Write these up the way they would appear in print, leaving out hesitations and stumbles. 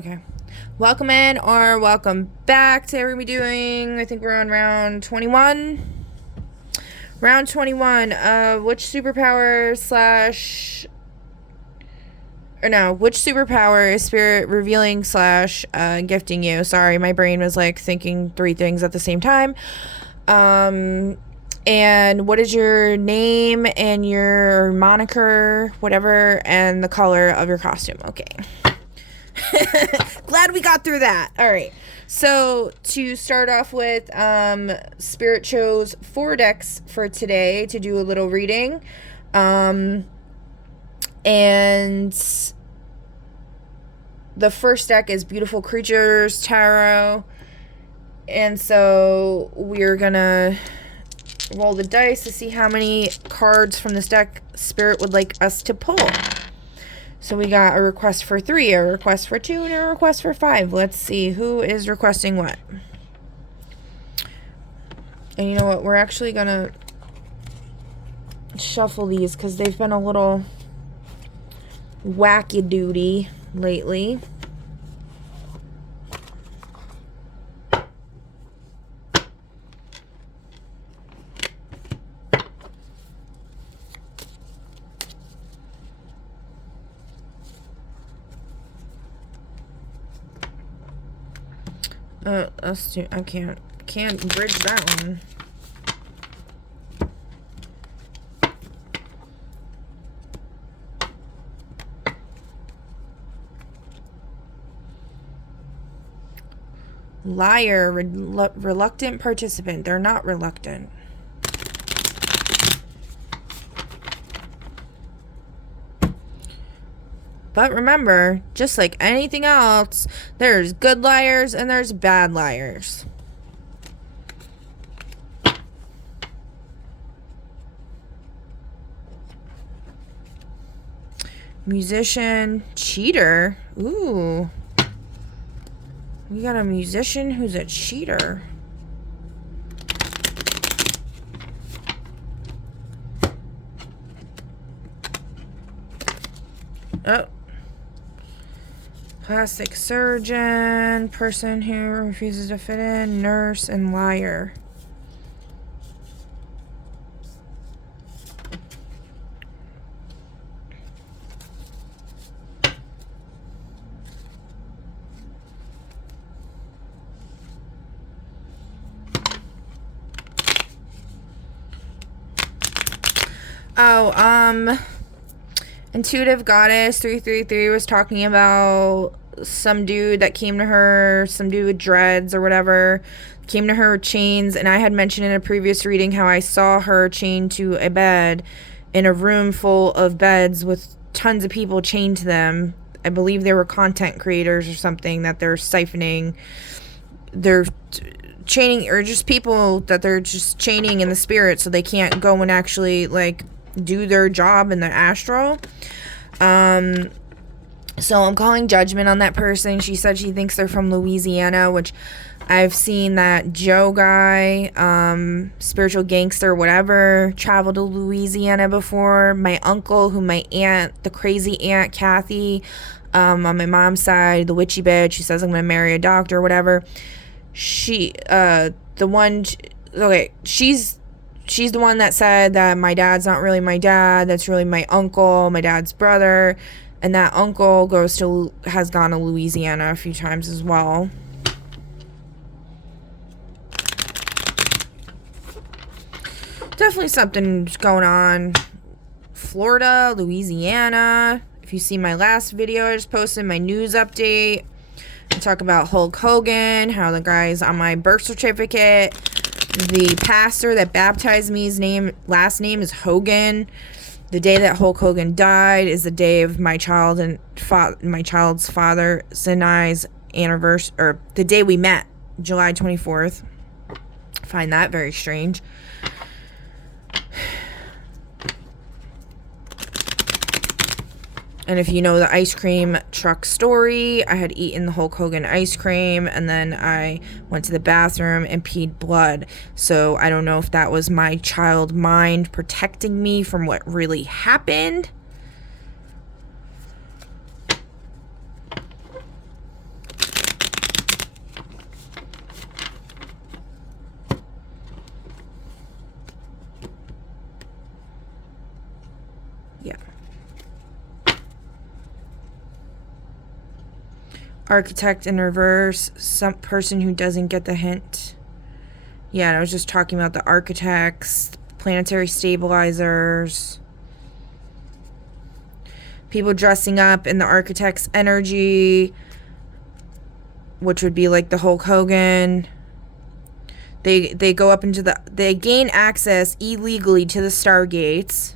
Okay. Welcome in or welcome back. Today we're going to be doing, I think we're on round 21. Round 21. Which superpower which superpower is spirit revealing slash gifting you? Sorry, my brain was like thinking three things at the same time. And what is your name and your moniker, whatever, and the color of your costume? Okay. Glad we got through that. All right. So to start off with, Spirit chose 4 decks for today to do a little reading. And the first deck is Beautiful Creatures Tarot. And so we're going to roll the dice to see how many cards from this deck Spirit would like us to pull. So we got a request for 3, a request for 2, and a request for 5. Let's see who is requesting what. And you know what? We're actually going to shuffle these because they've been a little wacky-doody lately. Let's do, I can't bridge that one. Liar, reluctant participant. They're not reluctant. But remember, just like anything else, there's good liars and there's bad liars. Musician, cheater. Ooh. We got a musician who's a cheater. Oh. Plastic surgeon, person who refuses to fit in, nurse, and liar. Oh, Intuitive Goddess 333 was talking about some dude that came to her, some dude with dreads or whatever, came to her with chains, and I had mentioned in a previous reading how I saw her chained to a bed in a room full of beds with tons of people chained to them. I believe they were content creators or something that they're siphoning. They're chaining, or just people that they're just chaining in the spirit so they can't go and actually, like, do their job in the astral. So I'm calling judgment on that person. She said she thinks they're from Louisiana, which I've seen that Joe guy, spiritual gangster, whatever, traveled to Louisiana before. My uncle, who my aunt, the crazy Aunt Kathy, on my mom's side, the witchy bitch, she says I'm going to marry a doctor or whatever. She's the one that said that my dad's not really my dad, that's really my uncle, my dad's brother, and that uncle has gone to Louisiana a few times as well. Definitely something going on. Florida, Louisiana. If you see my last video, I just posted my news update. I talk about Hulk Hogan, how the guy's on my birth certificate. The pastor that baptized me, his last name is Hogan. The day that Hulk Hogan died is the day of my child's father and I's anniversary, or the day we met, July 24th. I find that very strange. And if you know the ice cream truck story, I had eaten the Hulk Hogan ice cream and then I went to the bathroom and peed blood. So I don't know if that was my child mind protecting me from what really happened. Architect in reverse, some person who doesn't get the hint. Yeah, and I was just talking about the architects, planetary stabilizers, people dressing up in the architect's energy, which would be like the Hulk Hogan. They go up into they gain access illegally to the Stargates.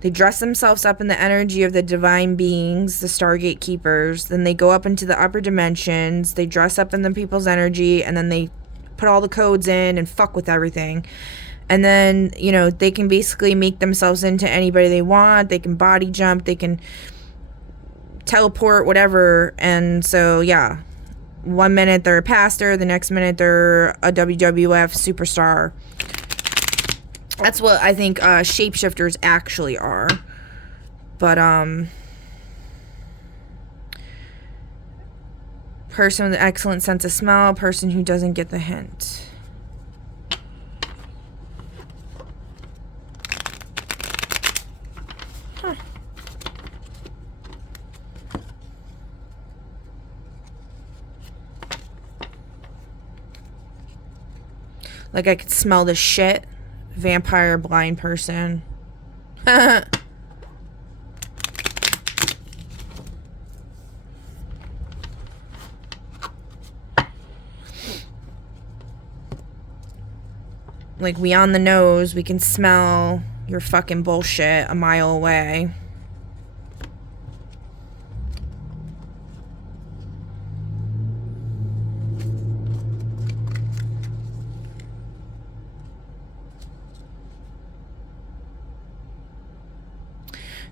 They dress themselves up in the energy of the divine beings, the Stargate keepers. Then they go up into the upper dimensions. They dress up in the people's energy, and then they put all the codes in and fuck with everything. And then, you know, they can basically make themselves into anybody they want. They can body jump. They can teleport, whatever. And so, yeah. 1 minute they're a pastor. The next minute they're a WWF superstar. That's what I think shapeshifters actually are. But, person with an excellent sense of smell. Person who doesn't get the hint. Huh. Like I could smell the shit. Vampire, blind person. Like, we on the nose, we can smell your fucking bullshit a mile away.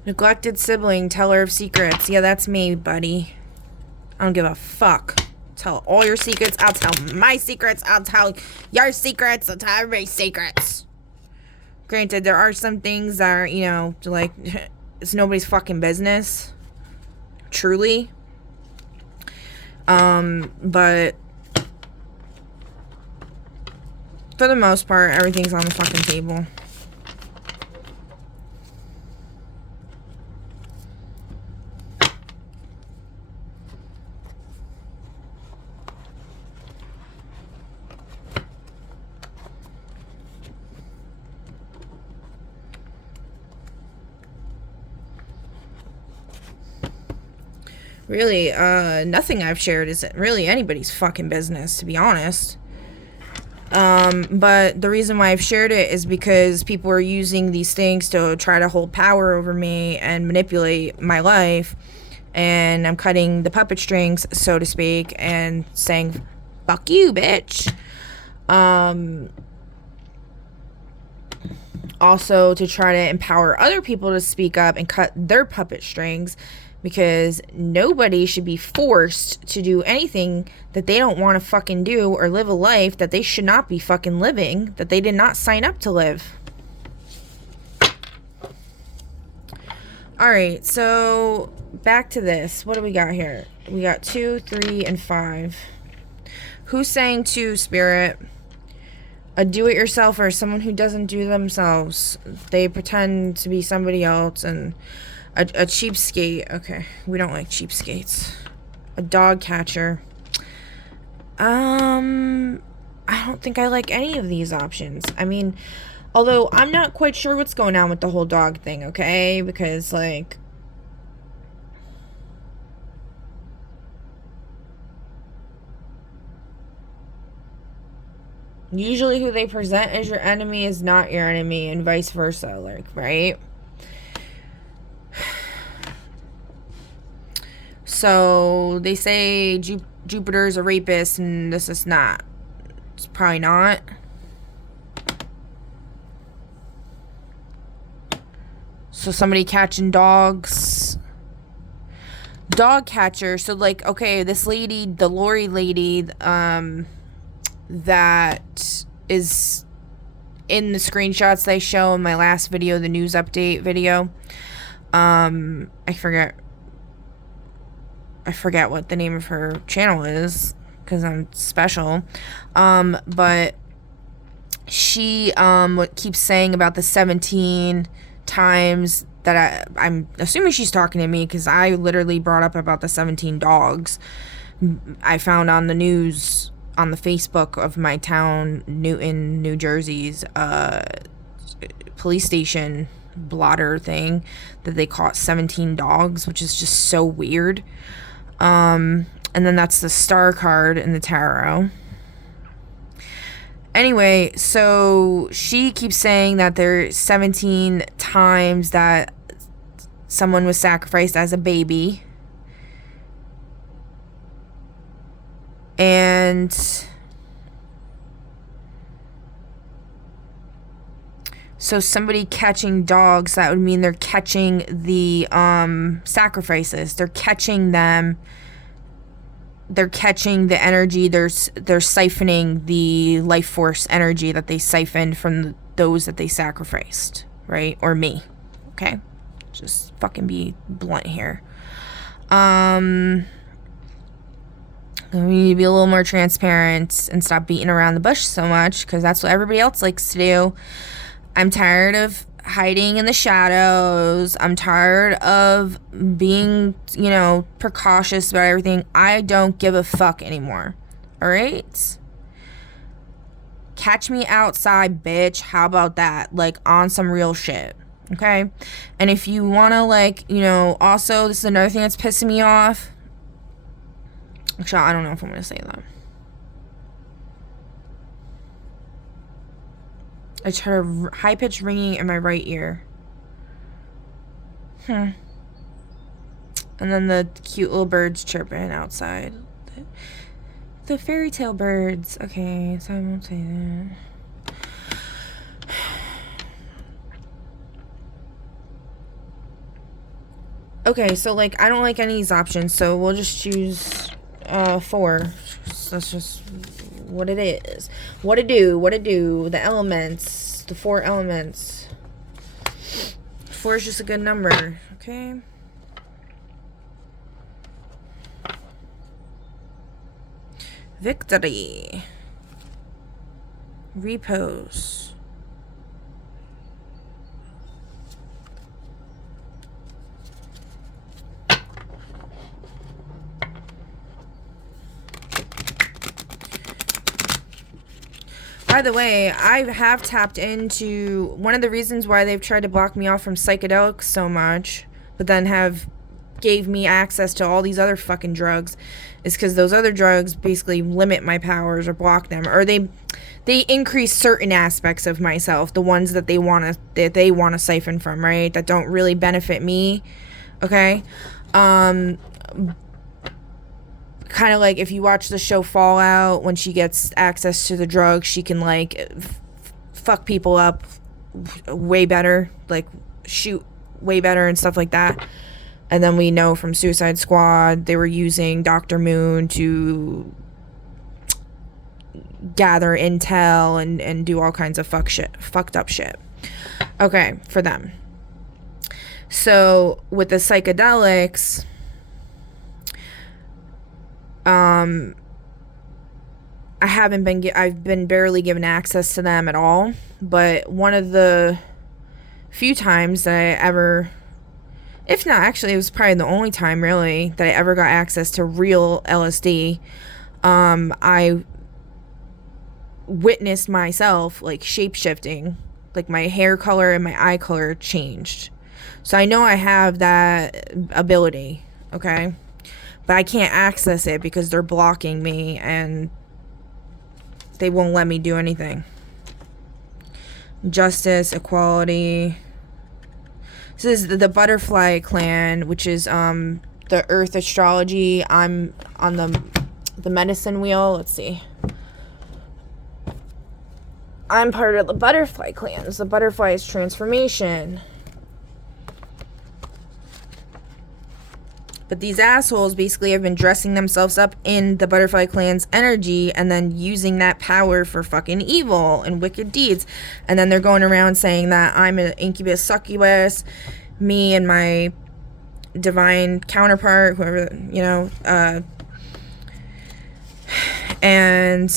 Neglected sibling, teller of secrets. Yeah, that's me, buddy. I don't give a fuck. Tell all your secrets. I'll tell my secrets. I'll tell your secrets. I'll tell everybody's secrets. Granted, there are some things that are, you know, like, it's nobody's fucking business. Truly. But for the most part, everything's on the fucking table. Really, nothing I've shared is really anybody's fucking business, to be honest. But the reason why I've shared it is because people are using these things to try to hold power over me and manipulate my life. And I'm cutting the puppet strings, so to speak, and saying, fuck you, bitch. Also to try to empower other people to speak up and cut their puppet strings. Because nobody should be forced to do anything that they don't want to fucking do or live a life that they should not be fucking living, that they did not sign up to live. Alright, so back to this. What do we got here? We got 2, 3, and 5. Who's saying 2, Spirit? A do-it-yourselfer, someone who doesn't do themselves. They pretend to be somebody else, and a cheapskate. Okay, we don't like cheapskates. A dog catcher. I don't think I like any of these options. I mean, although I'm not quite sure what's going on with the whole dog thing, okay? Because, like, usually who they present as your enemy is not your enemy, and vice versa, like, right? So they say Jupiter's a rapist, and this is not. It's probably not. So somebody catching dogs. Dog catcher. So, like, okay, this lady, the Lori lady, that is in the screenshots they show in my last video, the news update video. I forget what the name of her channel is, because I'm special. But she keeps saying about the 17 times that I'm assuming she's talking to me, because I literally brought up about the 17 dogs I found on the news on the Facebook of my town, Newton, New Jersey's police station blotter thing, that they caught 17 dogs, which is just so weird. And then that's the star card in the tarot. Anyway, so she keeps saying that there's 17 times that someone was sacrificed as a baby. And so somebody catching dogs, that would mean they're catching the sacrifices. They're catching them. They're catching the energy. They're siphoning the life force energy that they siphoned from those that they sacrificed, right? Or me. Okay? Just fucking be blunt here. We need to be a little more transparent and stop beating around the bush so much, because that's what everybody else likes to do. I'm tired of hiding in the shadows. I'm tired of being, precautious about everything. I don't give a fuck anymore. All right? Catch me outside, bitch. How about that? Like, on some real shit. Okay? And if you want to, also, this is another thing that's pissing me off. Actually, I don't know if I'm going to say that. I just heard a high-pitched ringing in my right ear. And then the cute little birds chirping outside. The fairy tale birds. Okay, so I won't say that. Okay, so, I don't like any of these options, so we'll just choose 4. So that's just what it is. What it do, the elements, the 4 elements. 4 is just a good number, okay? Victory. Repose. By the way, I have tapped into one of the reasons why they've tried to block me off from psychedelics so much, but then gave me access to all these other fucking drugs, is because those other drugs basically limit my powers or block them, or they increase certain aspects of myself, the ones that they want to siphon from, right? That don't really benefit me. Okay? Kind of like if you watch the show Fallout, when she gets access to the drugs, she can fuck people up way better, shoot way better and stuff like that. And then we know from Suicide Squad, they were using Dr. Moon to gather intel and do all kinds of fucked up shit. Okay, for them. So with the psychedelics, I've been barely given access to them at all, but one of the few times that I ever, if not, actually it was probably the only time really that I ever got access to real LSD, I witnessed myself shape-shifting, my hair color and my eye color changed. So I know I have that ability, okay? But I can't access it because they're blocking me and they won't let me do anything. Justice, equality. This is the Butterfly Clan, which is the Earth astrology. I'm on the medicine wheel. Let's see. I'm part of the Butterfly Clan. It's the Butterfly's transformation. But these assholes basically have been dressing themselves up in the Butterfly Clan's energy and then using that power for fucking evil and wicked deeds. And then they're going around saying that I'm an incubus succubus, me and my divine counterpart, whoever, I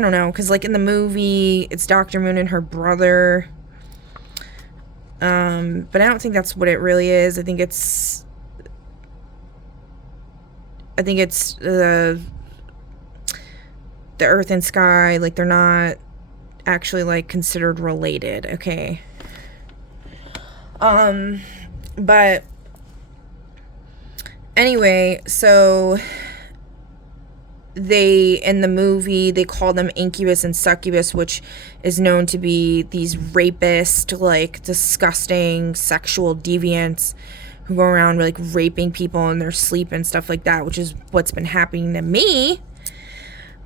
don't know, because in the movie, it's Dr. Moon and her brother. But I don't think that's what it really is. I think it's the earth and sky, like, they're not actually, like, considered related, okay? But anyway, so in the movie, they call them incubus and succubus, which is known to be these rapist, like, disgusting sexual deviants who go around, like, raping people in their sleep and stuff like that, which is what's been happening to me.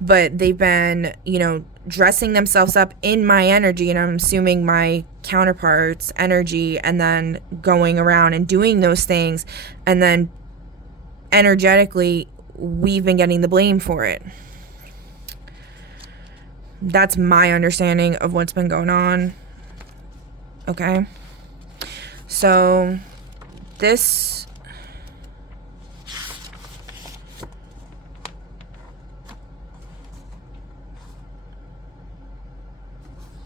But they've been, dressing themselves up in my energy, and I'm assuming my counterparts' energy, and then going around and doing those things, and then energetically, we've been getting the blame for it. That's my understanding of what's been going on. Okay? So, this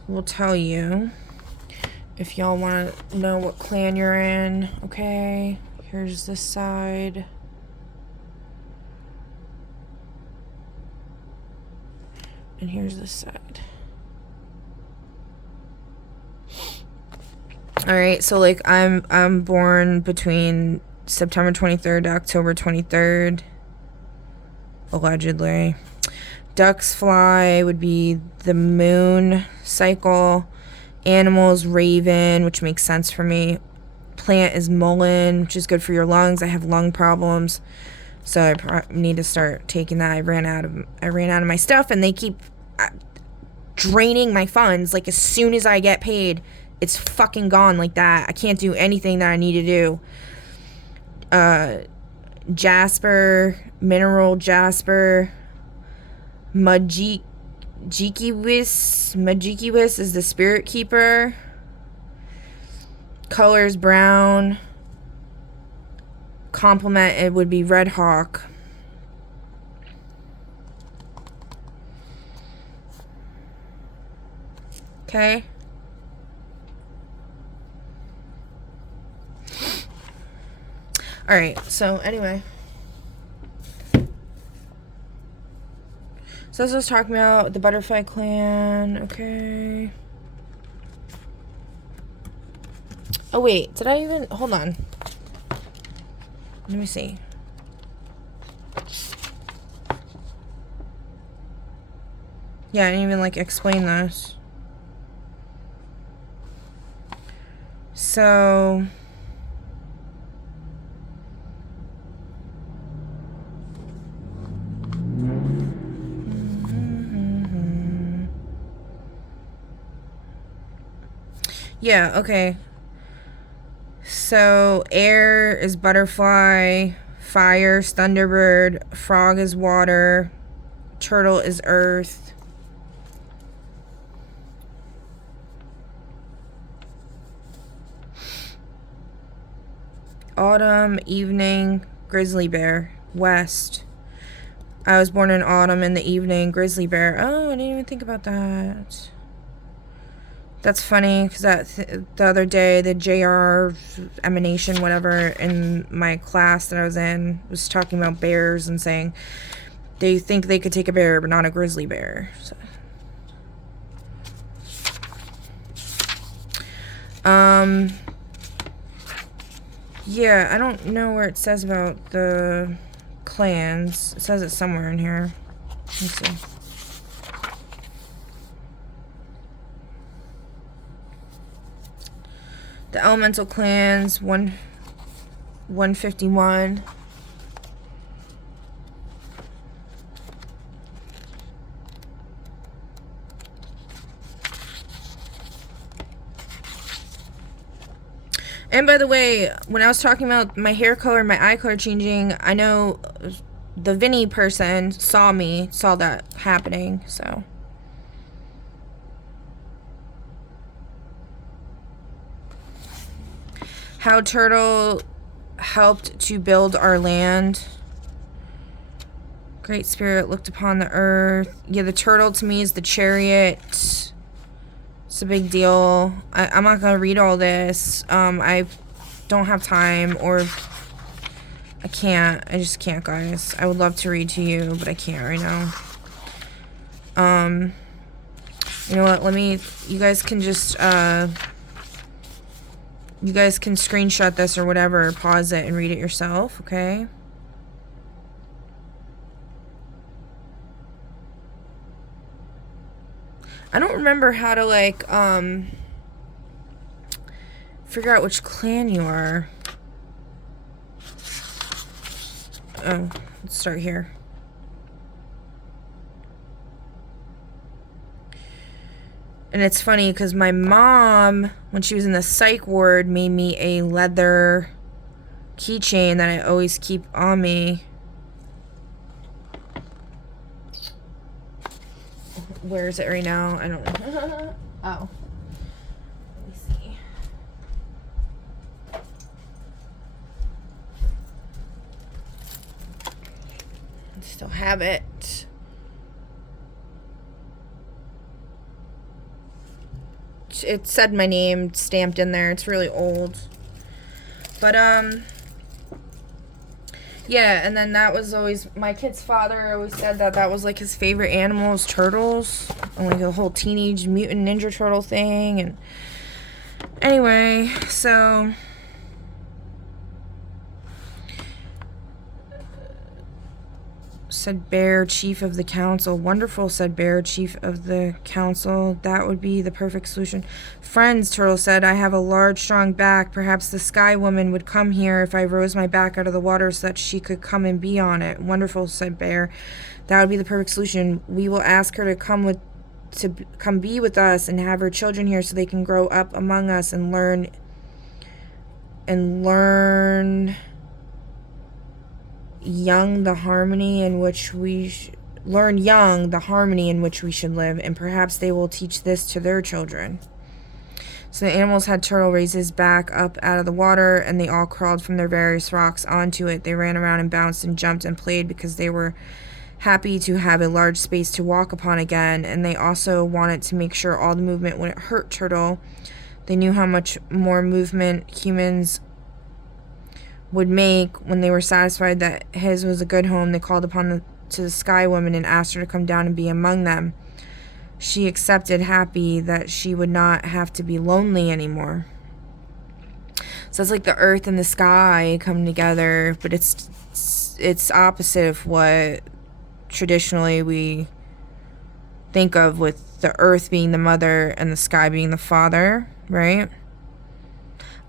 will tell you if y'all want to know what clan you're in. Okay, here's this side. And here's this side. Alright, so, like, I'm born between September 23rd to October 23rd. Allegedly. Ducks fly would be the moon cycle. Animals, raven, which makes sense for me. Plant is mullein, which is good for your lungs. I have lung problems, so I need to start taking that. I ran out of my stuff, and they keep draining my funds. Like, as soon as I get paid, it's fucking gone like that. I can't do anything that I need to do. Jasper, mineral jasper. Majikwiwis is the spirit keeper. Colors brown. Complement, it would be red hawk. Okay. Alright, so anyway. So this was talking about the Butterfly Clan. Okay. Oh, wait. Did I even... Hold on. Let me see. Yeah, I didn't even, like, explain this. So... Yeah, okay. So, air is butterfly, fire is thunderbird, frog is water, turtle is earth. Autumn, evening, grizzly bear, west. I was born in autumn, in the evening, grizzly bear. Oh, I didn't even think about that. That's funny, because the other day, the JR emanation, whatever, in my class that I was in, was talking about bears and saying they think they could take a bear, but not a grizzly bear. So. Yeah, I don't know where it says about the clans. It says it somewhere in here. Let's see. The elemental clans, 151. And by the way, when I was talking about my hair color, my eye color changing, I know the Vinny person saw that happening, so. How turtle helped to build our land. Great Spirit looked upon the earth. Yeah, the turtle to me is the chariot. It's It's a big deal. I'm not gonna read all this. I don't have time, or I can't. I just can't, guys. I would love to read to you, but I can't right now. You know what? You guys can just, you guys can screenshot this or whatever, pause it and read it yourself, okay? I don't remember how to, like, figure out which clan you are. Oh, let's start here. And it's funny because my mom, when she was in the psych ward, made me a leather keychain that I always keep on me. Where is it right now? I don't know. Oh. Let me see. I still have it. It said my name stamped in there. It's really old. But, yeah, and then that was always, my kid's father always said that was like his favorite animal was turtles. And like the whole Teenage Mutant Ninja Turtle thing. And anyway, so said Bear, Chief of the Council. Wonderful, said Bear, Chief of the Council. That would be the perfect solution. Friends, Turtle said, I have a large, strong back. Perhaps the Sky Woman would come here if I rose my back out of the water so that she could come and be on it. Wonderful, said Bear. That would be the perfect solution. We will ask her to come be with us and have her children here so they can grow up among us and learn young the harmony in which we should live, and perhaps they will teach this to their children. So the animals had Turtle raise his back up out of the water, and they all crawled from their various rocks onto it. They ran around and bounced and jumped and played because they were happy to have a large space to walk upon again, and they also wanted to make sure all the movement wouldn't hurt Turtle. They knew how much more movement humans would make. When they were satisfied that his was a good home, they called upon the Sky Woman and asked her to come down and be among them. She accepted, happy that she would not have to be lonely anymore. So it's like the earth and the sky come together, but it's opposite of what traditionally we think of, with the earth being the mother and the sky being the father, right?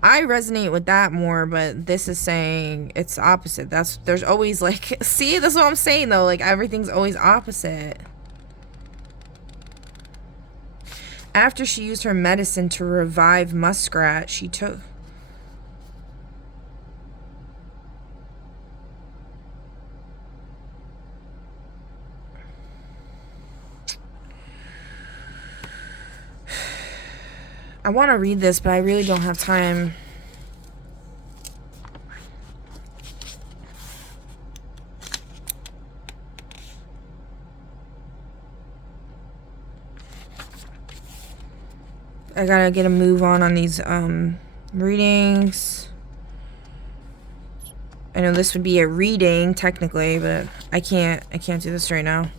I resonate with that more, but this is saying it's opposite. There's always like, see, that's what I'm saying though, like everything's always opposite. After she used her medicine to revive Muskrat, she took... I want to read this, but I really don't have time. I gotta get a move on these readings. I know this would be a reading technically, but I can't do this right now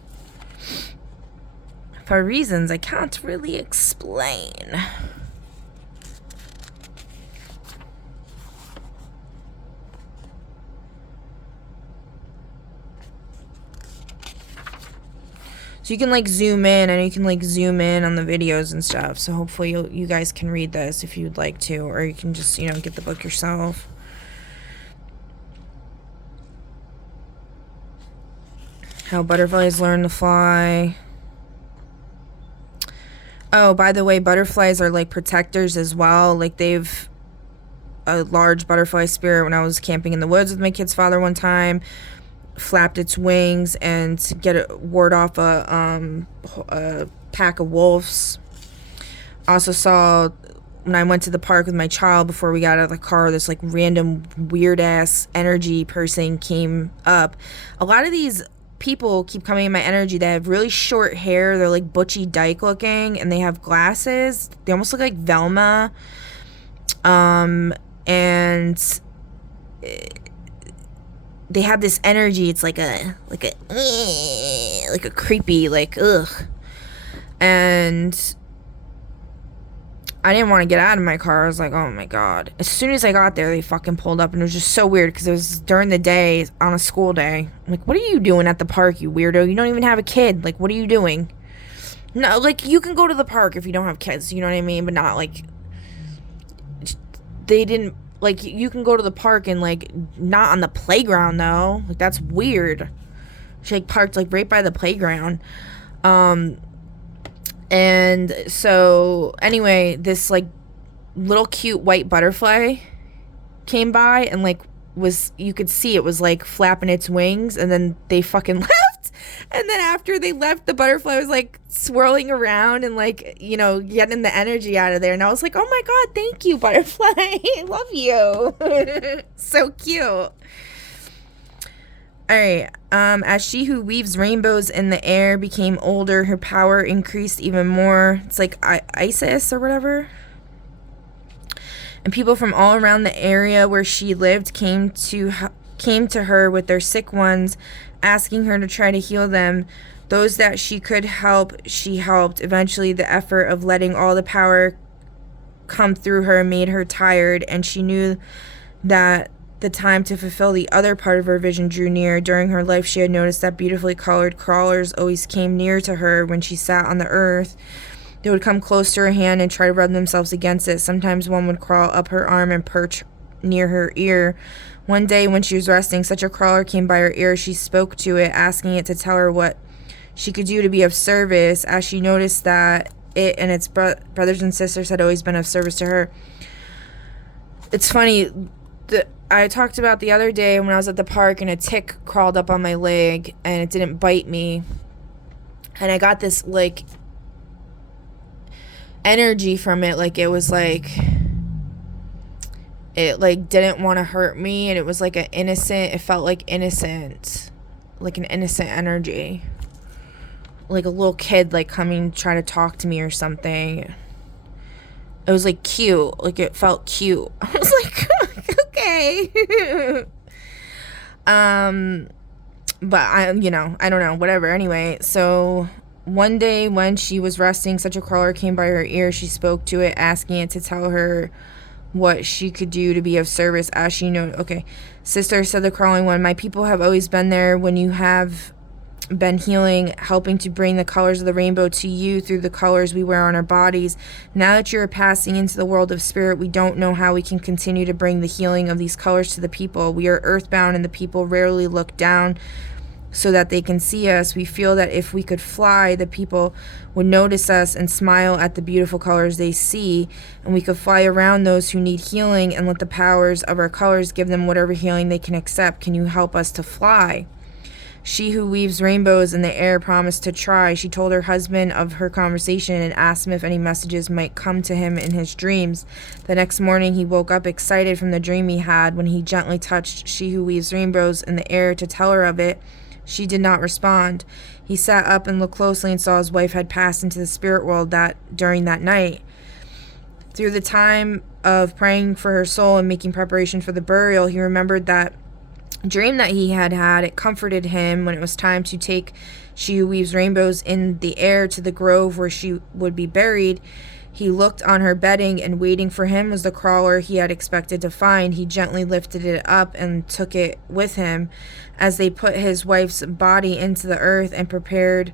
for reasons I can't really explain. So you can like zoom in, and you can like zoom in on the videos and stuff. So hopefully you guys can read this if you'd like to, or you can just, you know, get the book yourself. How butterflies learn to fly. Oh, by the way, butterflies are like protectors as well. Like they've a large butterfly spirit. When I was camping in the woods with my kid's father one time, flapped its wings and ward off a pack of wolves. Also saw, when I went to the park with my child before we got out of the car, this like random weird ass energy person came up. A lot of these people keep coming in my energy that have really short hair. They're like butchy dyke looking, and they have glasses. They almost look like Velma. And they have this energy. It's like a creepy, like, ugh. And I didn't want to get out of my car. I was like, oh my God. As soon as I got there, they fucking pulled up, and it was just so weird because it was during the day on a school day. I'm like, what are you doing at the park, you weirdo? You don't even have a kid. Like, what are you doing? No, like, you can go to the park if you don't have kids, you know what I mean? But not like, they didn't, like, you can go to the park and, like, not on the playground, though. Like, that's weird. She, like, parked, like, right by the playground. And so, anyway, this, like, little cute white butterfly came by and, like, you could see it was, like, flapping its wings, and then they fucking left. And then after they left, the butterfly was, like, swirling around and, like, you know, getting the energy out of there. And I was like, oh my God, thank you, butterfly. I love you. So cute. All right. As she who weaves rainbows in the air became older, her power increased even more. It's like Isis or whatever. And people from all around the area where she lived came to her with their sick ones, asking her to try to heal them. Those that she could help, she helped. Eventually, the effort of letting all the power come through her made her tired, and she knew that the time to fulfill the other part of her vision drew near. During her life, she had noticed that beautifully colored crawlers always came near to her when she sat on the earth. They would come close to her hand and try to rub themselves against it. Sometimes one would crawl up her arm and perch near her ear. One day when she was resting, such a crawler came by her ear. She spoke to it, asking it to tell her what she could do to be of service, as she noticed that it and its brothers and sisters had always been of service to her. It's funny, I talked about the other day when I was at the park and a tick crawled up on my leg and it didn't bite me. And I got this, like, energy from it. Like, it was like, it, like, didn't want to hurt me. And it was like it felt like innocent. Like an innocent energy. Like a little kid, like, coming to try to talk to me or something. It was, like, cute. Like, it felt cute. I was like, okay. But I don't know, whatever. Anyway, so one day when she was resting, such a crawler came by her ear. She spoke to it, asking it to tell her what she could do to be of service, as she knew. Okay. Sister, said the crawling one, my people have always been there when you have been healing, helping to bring the colors of the rainbow to you through the colors we wear on our bodies. Now that you are passing into the world of spirit, we don't know how we can continue to bring the healing of these colors to the people. We are earthbound, and the people rarely look down so that they can see us. We feel that if we could fly, the people would notice us and smile at the beautiful colors they see, and we could fly around those who need healing and let the powers of our colors give them whatever healing they can accept. Can you help us to fly? She who weaves rainbows in the air promised to try. She told her husband of her conversation and asked him if any messages might come to him in his dreams. The next morning, he woke up excited from the dream he had. When he gently touched She who weaves rainbows in the air to tell her of it, she did not respond. He sat up and looked closely and saw his wife had passed into the spirit world during that night. Through the time of praying for her soul and making preparation for the burial, he remembered that dream that he had had. It comforted him when it was time to take She who weaves rainbows in the air to the grove where she would be buried. He looked on her bedding, and waiting for him was the crawler he had expected to find. He gently lifted it up and took it with him. As they put his wife's body into the earth and prepared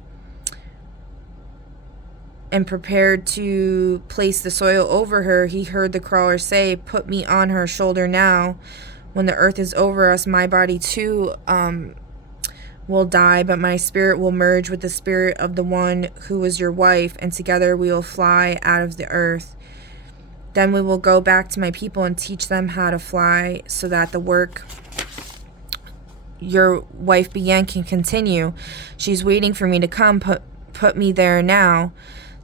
to place the soil over her, he heard the crawler say, "Put me on her shoulder now. When the earth is over us, my body too will die, but my spirit will merge with the spirit of the one who was your wife, and together we will fly out of the earth. Then we will go back to my people and teach them how to fly so that the work your wife began can continue. She's waiting for me to come. Put me there now."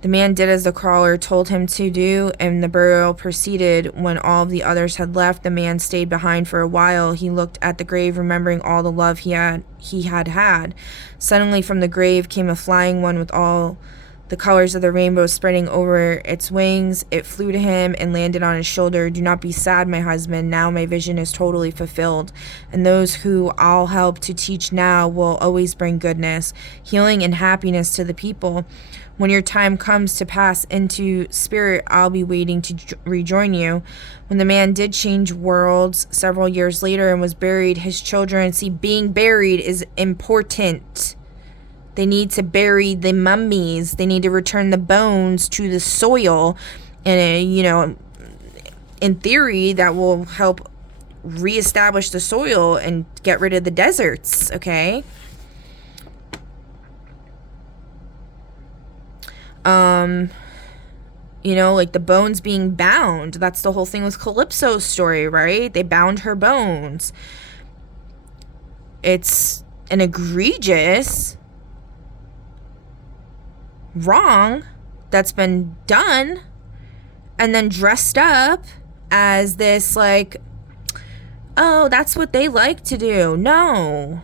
The man did as the crawler told him to do, and the burial proceeded. When all of the others had left, the man stayed behind for a while. He looked at the grave, remembering all the love he had. Suddenly from the grave came a flying one with all the colors of the rainbow spreading over its wings. It flew to him and landed on his shoulder. Do not be sad, my husband. Now my vision is totally fulfilled. And those who I'll help to teach now will always bring goodness, healing, and happiness to the people. When your time comes to pass into spirit, I'll be waiting to rejoin you. When the man did change worlds several years later and was buried, his children, see, being buried is important. They need to bury the mummies. They need to return the bones to the soil. And, in theory, that will help reestablish the soil and get rid of the deserts, okay? Like the bones being bound. That's the whole thing with Calypso's story, right? They bound her bones. It's an egregious wrong that's been done and then dressed up as this, like, oh, that's what they like to do. No.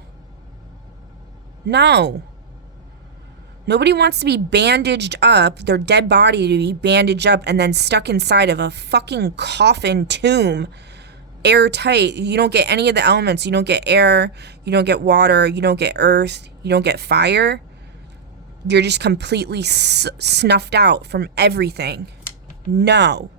Nobody wants to be bandaged up, their dead body to be bandaged up and then stuck inside of a fucking coffin tomb, airtight. You don't get any of the elements. You don't get air, you don't get water, you don't get earth, you don't get fire. You're just completely snuffed out from everything. No.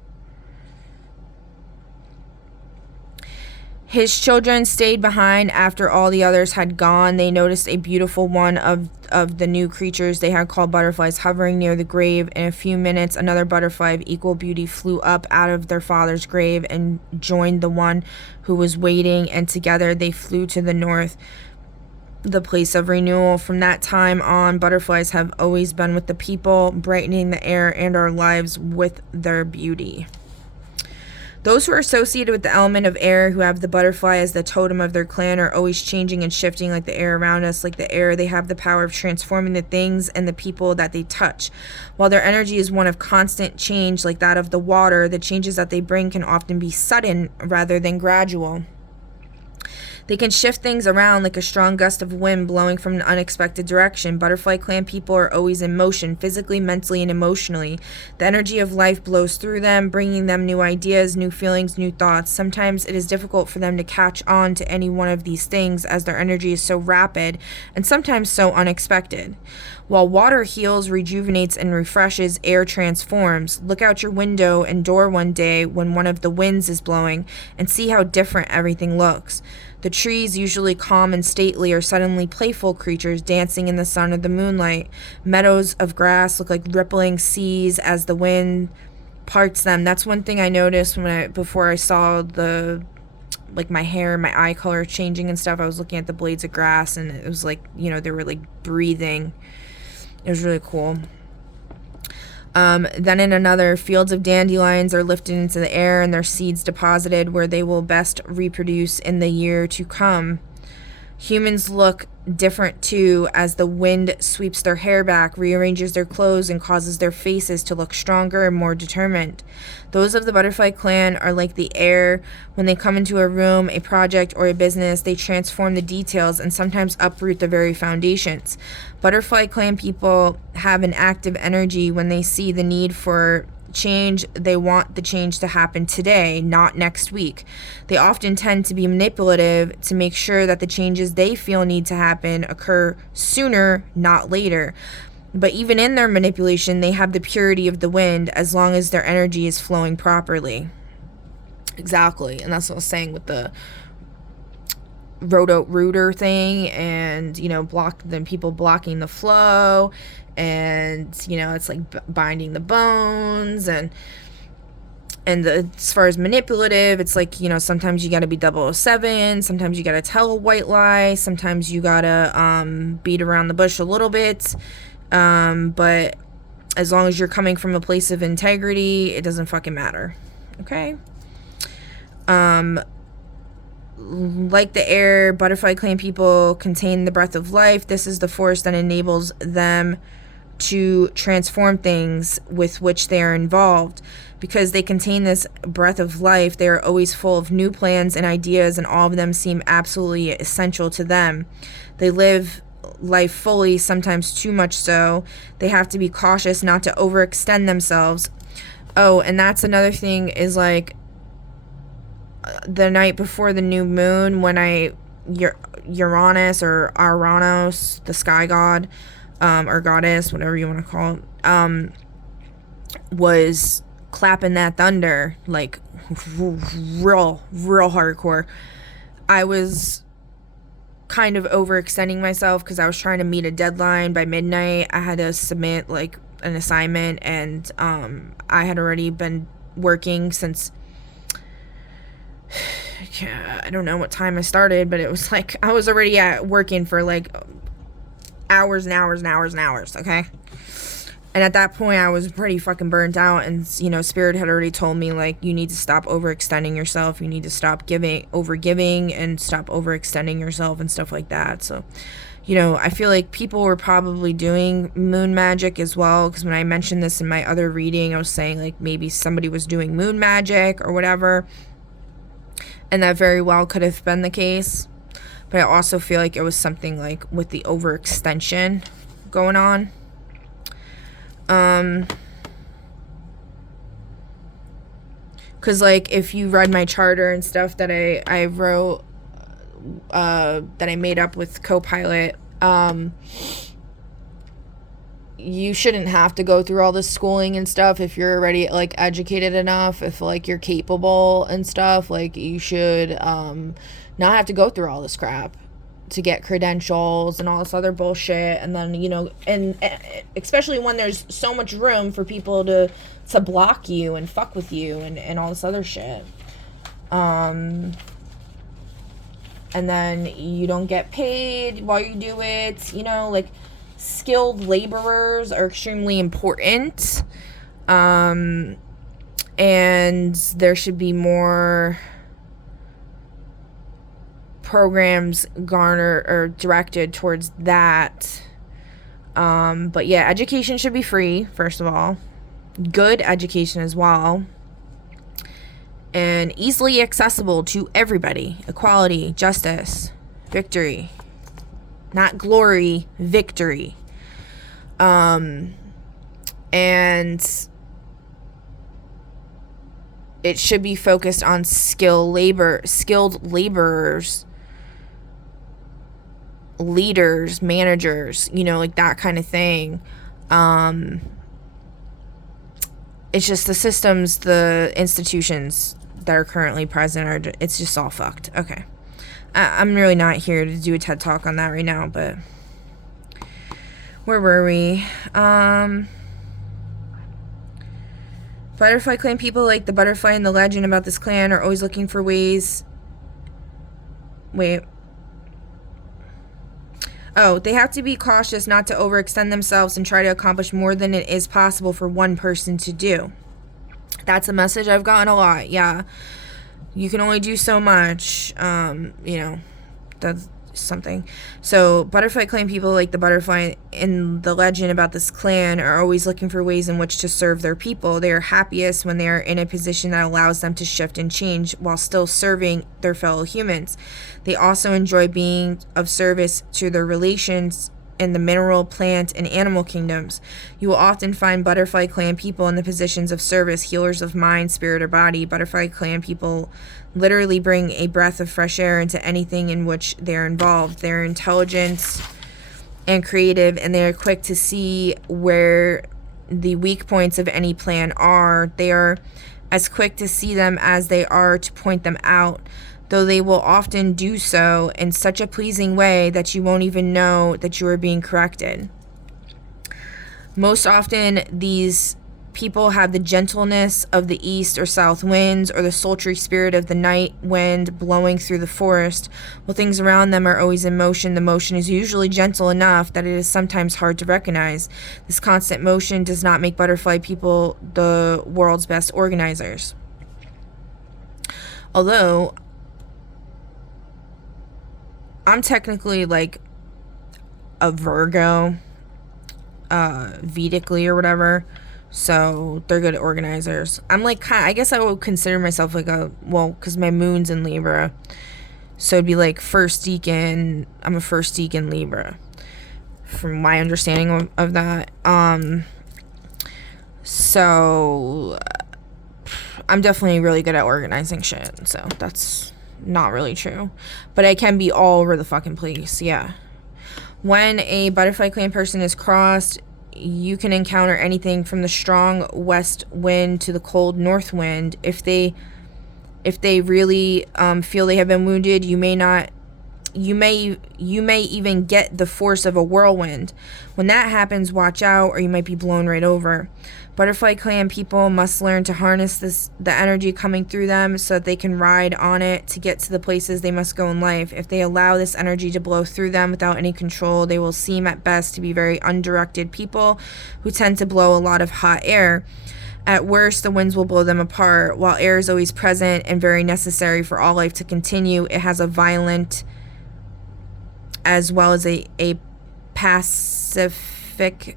His children stayed behind after all the others had gone. They noticed a beautiful one of the new creatures they had called butterflies hovering near the grave. In a few minutes, another butterfly of equal beauty flew up out of their father's grave and joined the one who was waiting, and together they flew to the north, the place of renewal. From that time on, butterflies have always been with the people, brightening the air and our lives with their beauty. Those who are associated with the element of air, who have the butterfly as the totem of their clan, are always changing and shifting like the air around us. Like the air, they have the power of transforming the things and the people that they touch. While their energy is one of constant change, like that of the water, the changes that they bring can often be sudden rather than gradual. They can shift things around like a strong gust of wind blowing from an unexpected direction. Butterfly clan people are always in motion, physically, mentally, and emotionally. The energy of life blows through them, bringing them new ideas, new feelings, new thoughts. Sometimes it is difficult for them to catch on to any one of these things, as their energy is so rapid and sometimes so unexpected. While water heals, rejuvenates, and refreshes, air transforms. Look out your window and door one day when one of the winds is blowing and see how different everything looks. The trees, usually calm and stately, are suddenly playful creatures dancing in the sun or the moonlight. Meadows of grass look like rippling seas as the wind parts them. That's one thing I noticed before I saw my hair, my eye color changing and stuff. I was looking at the blades of grass, and it was like, they were like breathing. It was really cool. Then in another, fields of dandelions are lifted into the air and their seeds deposited where they will best reproduce in the year to come. Humans look different too, as the wind sweeps their hair back, rearranges their clothes, and causes their faces to look stronger and more determined. Those of the butterfly clan are like the air. When they come into a room, a project, or a business, they transform the details and sometimes uproot the very foundations. Butterfly clan people have an active energy. When they see the need for change, they want the change to happen today, not next week. They often tend to be manipulative to make sure that the changes they feel need to happen occur sooner, not later. But even in their manipulation, they have the purity of the wind as long as their energy is flowing properly. Exactly. And that's what I was saying with the rooter thing, and people blocking the flow, and it's like binding the bones, and as far as manipulative, it's like, sometimes you got to be 007, sometimes you got to tell a white lie, sometimes you got to beat around the bush a little bit, but as long as you're coming from a place of integrity, it doesn't fucking matter. Okay. Like the air, butterfly clan people contain the breath of life. This is the force that enables them to transform things with which they are involved. Because they contain this breath of life, they are always full of new plans and ideas, and all of them seem absolutely essential to them. They live life fully, sometimes too much so. They have to be cautious not to overextend themselves. Oh, and that's another thing is like the night before the new moon, when Uranus or Aranos, the sky god, or goddess, whatever you want to call it, was clapping that thunder, like real hardcore. I was kind of overextending myself because I was trying to meet a deadline by midnight. I had to submit like an assignment, and I had already been working since I don't know what time I started, but it was like I was already working for like hours and hours and hours and hours, okay? And at that point, I was pretty fucking burnt out, and, you know, Spirit had already told me, like, you need to stop overextending yourself, you need to stop overgiving, and stop overextending yourself and stuff like that. So, you know, I feel like people were probably doing moon magic as well, because when I mentioned this in my other reading, I was saying, like, maybe somebody was doing moon magic or whatever, and that very well could have been the case. But I also feel like it was something, like, with the overextension going on. Because, like, if you read my charter and stuff that I wrote, that I made up with Copilot, you shouldn't have to go through all this schooling and stuff if you're already, like, educated enough, if, like, you're capable and stuff. Like, you should, not have to go through all this crap to get credentials and all this other bullshit. And then, you know, and especially when there's so much room for people to block you and fuck with you and all this other shit. And then you don't get paid while you do it. You know, like, skilled laborers are extremely important. And there should be more programs garnered or directed towards that. But yeah, education should be free, first of all. Good education as well. And easily accessible to everybody. Equality, justice, victory. Not glory, victory. And it should be focused on skilled laborers, leaders, managers, you know, like that kind of thing. It's just the systems, the institutions that are currently present it's just all fucked. Okay. I'm really not here to do a TED Talk on that right now, but where were we? Butterfly clan people, like the butterfly in the legend about this clan, are always looking for ways. Wait. Oh, they have to be cautious not to overextend themselves and try to accomplish more than it is possible for one person to do. That's a message I've gotten a lot. Yeah. You can only do so much. You know, that's something. So butterfly clan people, like the butterfly in the legend about this clan, are always looking for ways in which to serve their people. They are happiest when they are in a position that allows them to shift and change while still serving their fellow humans. They also enjoy being of service to their relations in the mineral, plant, and animal kingdoms. You will often find butterfly clan people in the positions of service, healers of mind, spirit, or body. Butterfly clan people literally bring a breath of fresh air into anything in which they're involved. They're intelligent and creative, and they are quick to see where the weak points of any plan are. They are as quick to see them as they are to point them out, though they will often do so in such a pleasing way that you won't even know that you are being corrected. Most often, these people have the gentleness of the east or south winds, or the sultry spirit of the night wind blowing through the forest. While things around them are always in motion, the motion is usually gentle enough that it is sometimes hard to recognize. This constant motion does not make butterfly people the world's best organizers. Although I'm technically like a Virgo, Vedically or whatever. So they're good organizers. I'm like, I guess I would consider myself like because my moon's in Libra. So it'd be like first deacon. I'm a first deacon Libra, from my understanding of that. So I'm definitely really good at organizing shit. So that's not really true. But I can be all over the fucking place. Yeah. When a butterfly clan person is crossed, you can encounter anything from the strong west wind to the cold north wind. If they really feel they have been wounded, you may even get the force of a whirlwind. When that happens, watch out, or you might be blown right over. Butterfly clan people must learn to harness the energy coming through them so that they can ride on it to get to the places they must go in life. If they allow this energy to blow through them without any control, they will seem at best to be very undirected people who tend to blow a lot of hot air. At worst, the winds will blow them apart. While air is always present and very necessary for all life to continue, it has a violent as well as a pacific,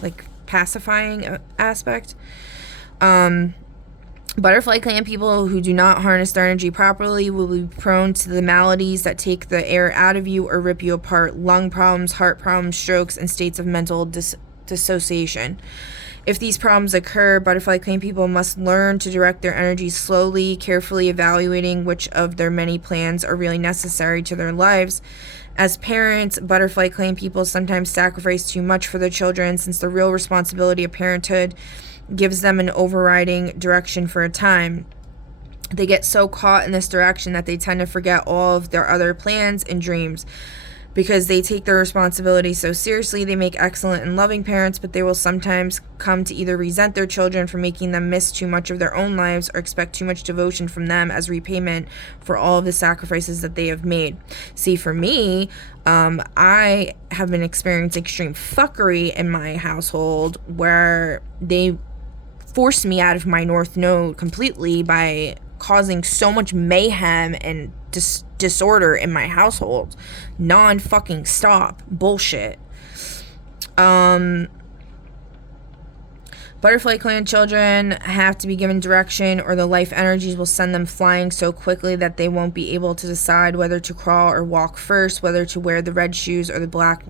like pacifying aspect. Butterfly clan people who do not harness their energy properly will be prone to the maladies that take the air out of you or rip you apart: lung problems, heart problems, strokes, and states of mental dissociation. If these problems occur, butterfly clan people must learn to direct their energy slowly, carefully evaluating which of their many plans are really necessary to their lives. As parents, butterfly clan people sometimes sacrifice too much for their children, since the real responsibility of parenthood gives them an overriding direction for a time. They get so caught in this direction that they tend to forget all of their other plans and dreams. Because they take their responsibility so seriously, they make excellent and loving parents, but they will sometimes come to either resent their children for making them miss too much of their own lives or expect too much devotion from them as repayment for all of the sacrifices that they have made. See, for me, I have been experiencing extreme fuckery in my household where they forced me out of my North Node completely by causing so much mayhem and disorder in my household. Non-fucking stop bullshit. Butterfly clan children have to be given direction, or the life energies will send them flying so quickly that they won't be able to decide whether to crawl or walk first, whether to wear the red shoes or the black,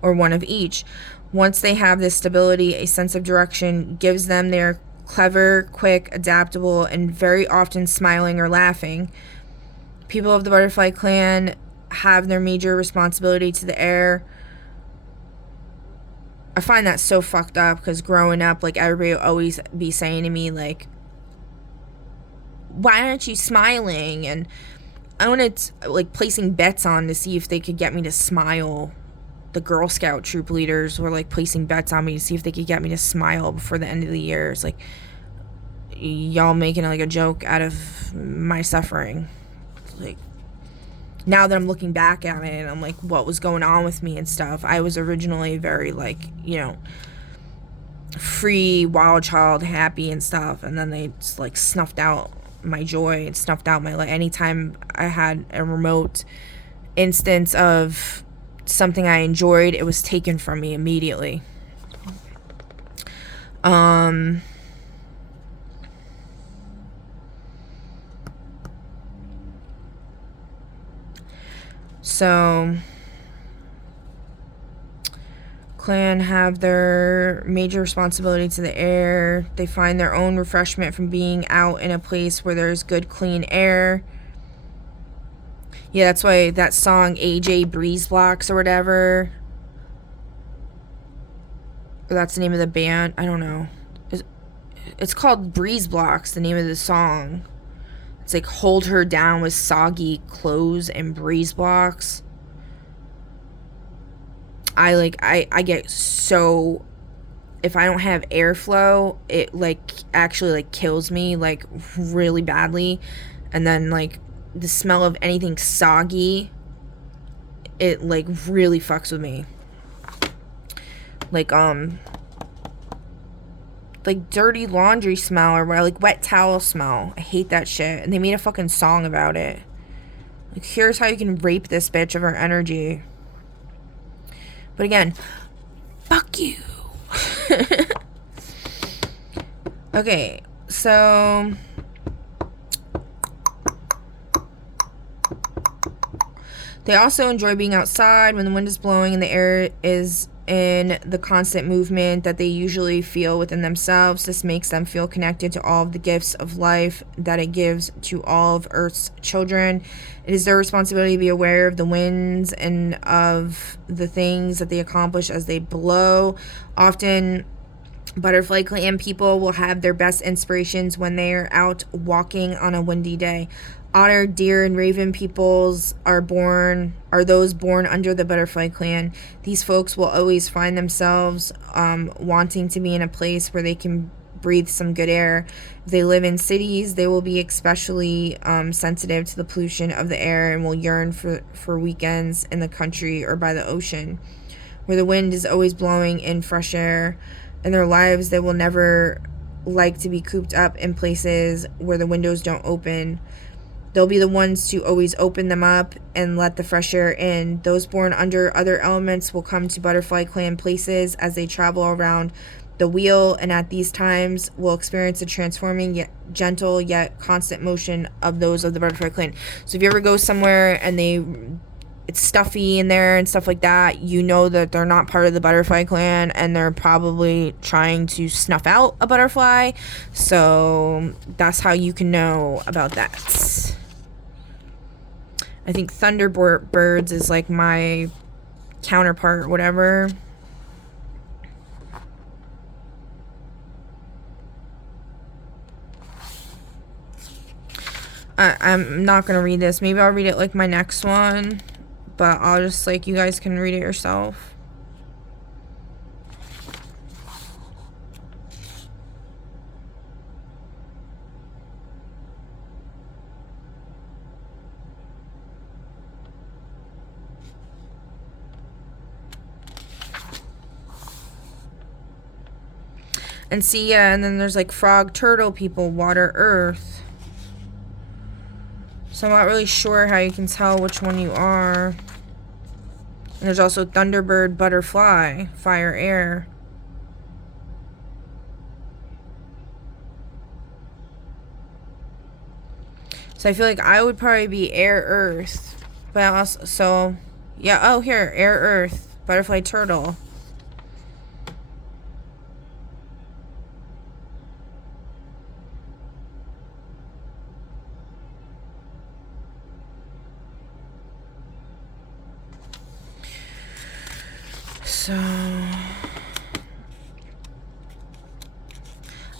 or one of each. Once they have this stability, a sense of direction gives them their clever, quick, adaptable, and very often smiling or laughing. People of the butterfly clan have their major responsibility to the air. I find that so fucked up, because growing up, like, everybody would always be saying to me, like, why aren't you smiling? And I wanted, like, placing bets on to see if they could get me to smile. The Girl Scout troop leaders were, like, placing bets on me to see if they could get me to smile before the end of the year. It's like, y'all making, like, a joke out of my suffering. Like, now that I'm looking back at it, and I'm like, what was going on with me and stuff. I was originally very, like, you know, free, wild child, happy and stuff, and then they just, like, snuffed out my joy and snuffed out my life. Anytime I had a remote instance of something I enjoyed, it was taken from me immediately. So, clan have their major responsibility to the air. They find their own refreshment from being out in a place where there's good, clean air. Yeah, that's why that song AJ Breeze Blocks or whatever, or that's the name of the band, I don't know. It's called Breeze Blocks, the name of the song. It's like hold her down with soggy clothes and breeze blocks. I get so, if I don't have airflow, it like actually like kills me like really badly. And then like the smell of anything soggy, it like really fucks with me. Like dirty laundry smell, or like wet towel smell. I hate that shit. And they made a fucking song about it. Like, here's how you can rape this bitch of her energy. But again, Fuck you. Okay, so they also enjoy being outside when the wind is blowing and the air is in the constant movement that they usually feel within themselves. This makes them feel connected to all of the gifts of life that it gives to all of Earth's children. It is their responsibility to be aware of the winds and of the things that they accomplish as they blow. Often, butterfly clan people will have their best inspirations when they are out walking on a windy day. Otter, deer, and raven peoples are those born under the butterfly clan. These folks will always find themselves wanting to be in a place where they can breathe some good air. If they live in cities, they will be especially sensitive to the pollution of the air and will yearn for weekends in the country or by the ocean, where the wind is always blowing in fresh air. In their lives, they will never like to be cooped up in places where the windows don't open. They'll be the ones to always open them up and let the fresh air in. Those born under other elements will come to butterfly clan places as they travel around the wheel, and at these times will experience the transforming yet gentle yet constant motion of those of the butterfly clan. So if you ever go somewhere and it's stuffy in there and stuff like that, you know that they're not part of the butterfly clan and they're probably trying to snuff out a butterfly. So that's how you can know about that. I think Thunderbirds is like my counterpart or whatever. I'm not gonna read this. Maybe I'll read it like my next one, but I'll just like, you guys can read it yourself. And see, yeah, and then there's like frog, turtle people, water, earth. So I'm not really sure how you can tell which one you are. And there's also Thunderbird, butterfly, fire, air. So I feel like I would probably be air, earth. But also, so, yeah, oh, here, air, earth, butterfly, turtle. So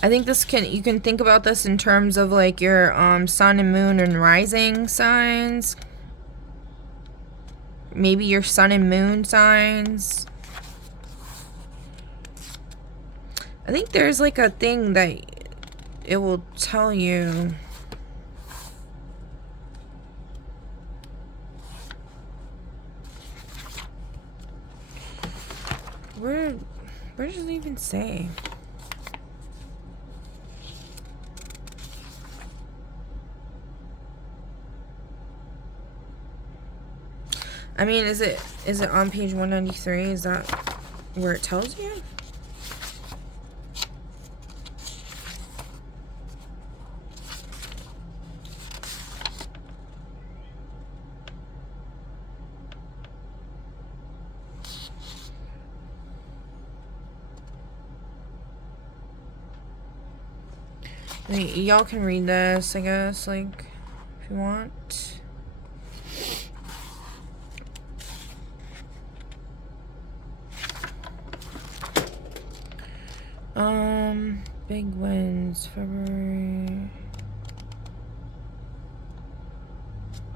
I think you can think about this in terms of like your sun and moon and rising signs. Maybe your sun and moon signs. I think there's like a thing that it will tell you. Where does it even say? I mean, is it on page 193? Is that where it tells you? I mean, y'all can read this, I guess, like, if you want. Big winds, February.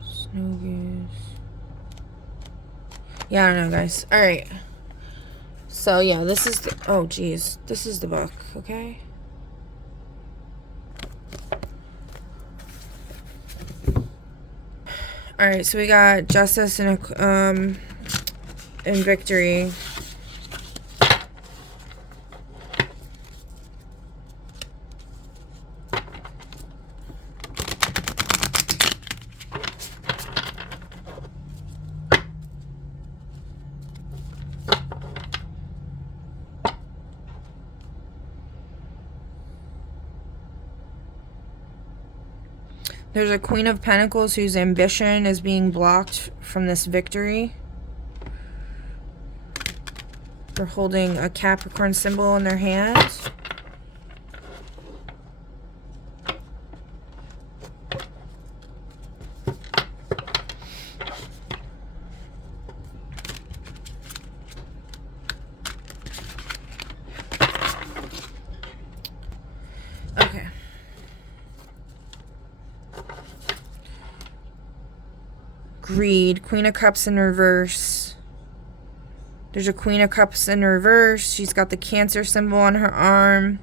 Snow goose. Yeah, I don't know, guys. Alright. So, yeah, this is the... Oh, geez. This is the book, okay? Alright, so we got justice and victory. There's a Queen of Pentacles whose ambition is being blocked from this victory. They're holding a Capricorn symbol in their hand. Okay. Greed, Queen of Cups in reverse. There's a Queen of Cups in reverse. She's got the Cancer symbol on her arm.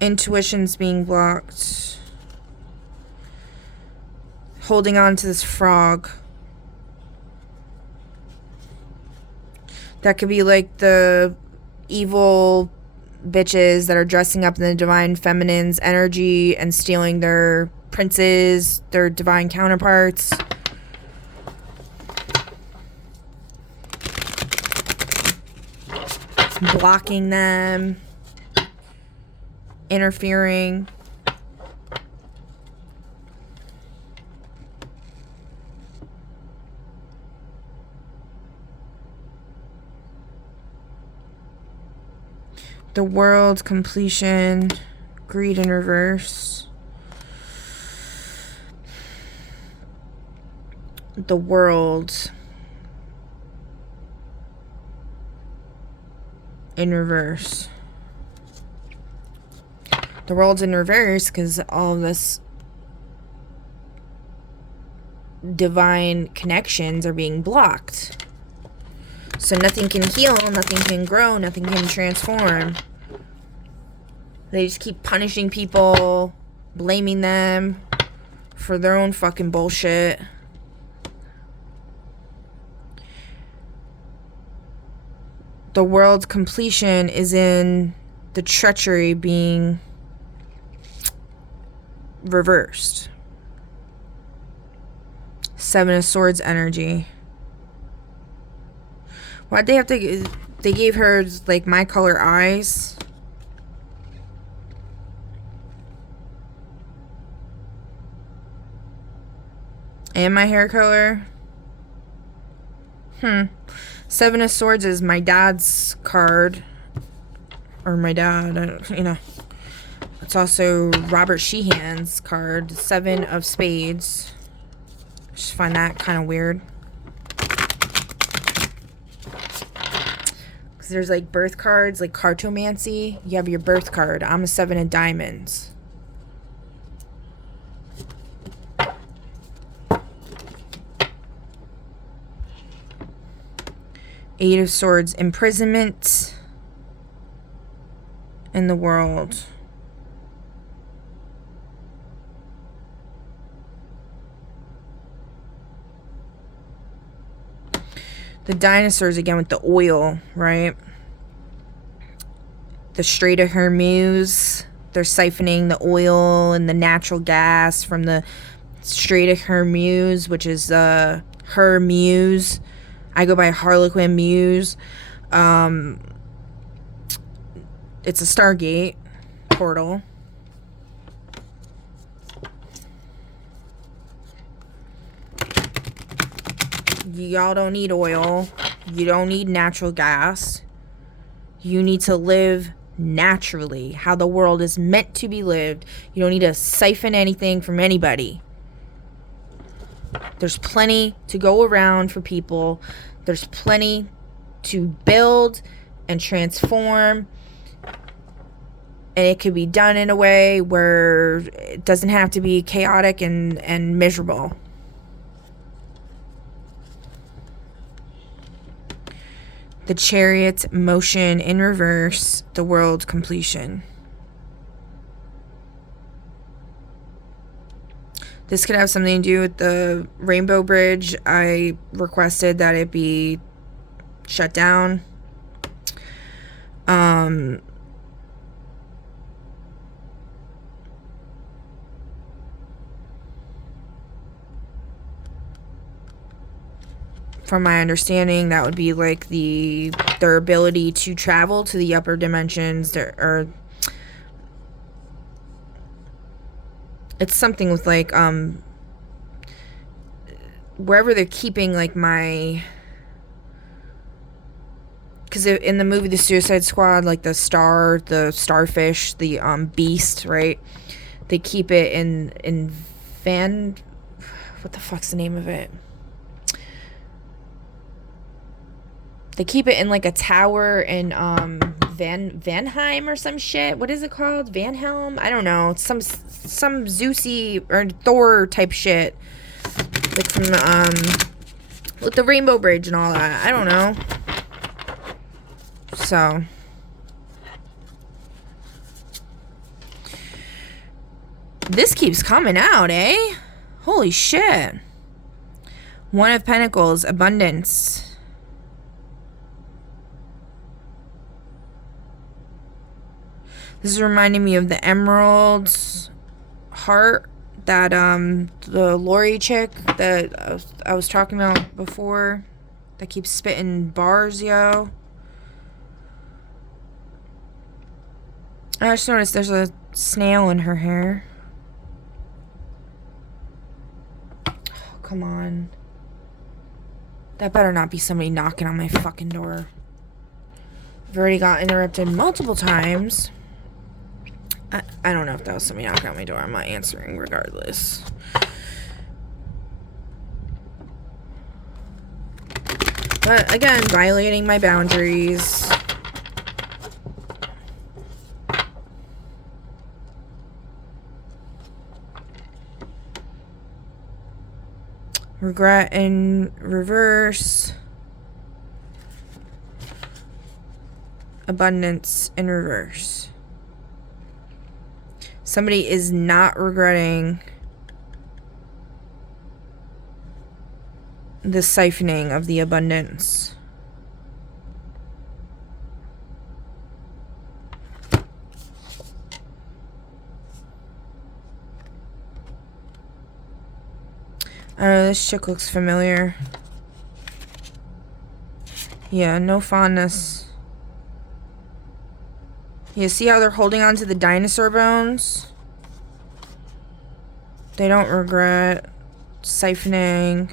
Intuition's being blocked. Holding on to this frog. That could be like the evil bitches that are dressing up in the divine feminine's energy and stealing their princes, their divine counterparts. Blocking them, interfering. The World, completion, greed in reverse. The World in reverse. The World's in reverse because all of this divine connections are being blocked. So nothing can heal, nothing can grow, nothing can transform. They just keep punishing people, blaming them for their own fucking bullshit. The World's completion is in the treachery being reversed. Seven of Swords energy. Why'd they have to... They gave her, like, my color eyes. And my hair color. Seven of Swords is my dad's card. Or my dad, you know. It's also Robert Sheehan's card. Seven of Spades. I just find that kind of weird. Because there's like birth cards, like cartomancy. You have your birth card. I'm a Seven of Diamonds. Eight of Swords, imprisonment in the World. The dinosaurs again with the oil, right? The Strait of Hormuz. They're siphoning the oil and the natural gas from the Strait of Hormuz, which is her muse. I go by Harlequin Muse. It's a Stargate portal. Y'all don't need oil. You don't need natural gas. You need to live naturally, how the world is meant to be lived. You don't need to siphon anything from anybody. There's plenty to go around for people. There's plenty to build and transform. And it could be done in a way where it doesn't have to be chaotic and miserable. The Chariot, motion in reverse. The World, completion. This could have something to do with the Rainbow Bridge. I requested that it be shut down. From my understanding, that would be like their ability to travel to the upper dimensions, or It's something with like wherever they're keeping like my, because in the movie The Suicide Squad, like the starfish, the beast, right? They keep it in Van, what the fuck's the name of it? They keep it in like a tower in Vanheim or some shit. What is it called? Van Helm? I don't know. It's some Zeusy or Thor type shit. Like from the with the Rainbow Bridge and all that. I don't know. So this keeps coming out, eh? Holy shit. One of Pentacles, abundance. This is reminding me of the Emerald's heart that the Lori chick that I was talking about before that keeps spitting bars, yo. I just noticed there's a snail in her hair. Oh, come on. That better not be somebody knocking on my fucking door. I've already got interrupted multiple times. I don't know if that was somebody knocking on my door. I'm not answering regardless. But again, violating my boundaries. Regret in reverse. Abundance in reverse. Somebody is not regretting the siphoning of the abundance. I don't know, this chick looks familiar. Yeah, no fondness. You see how they're holding on to the dinosaur bones? They don't regret siphoning.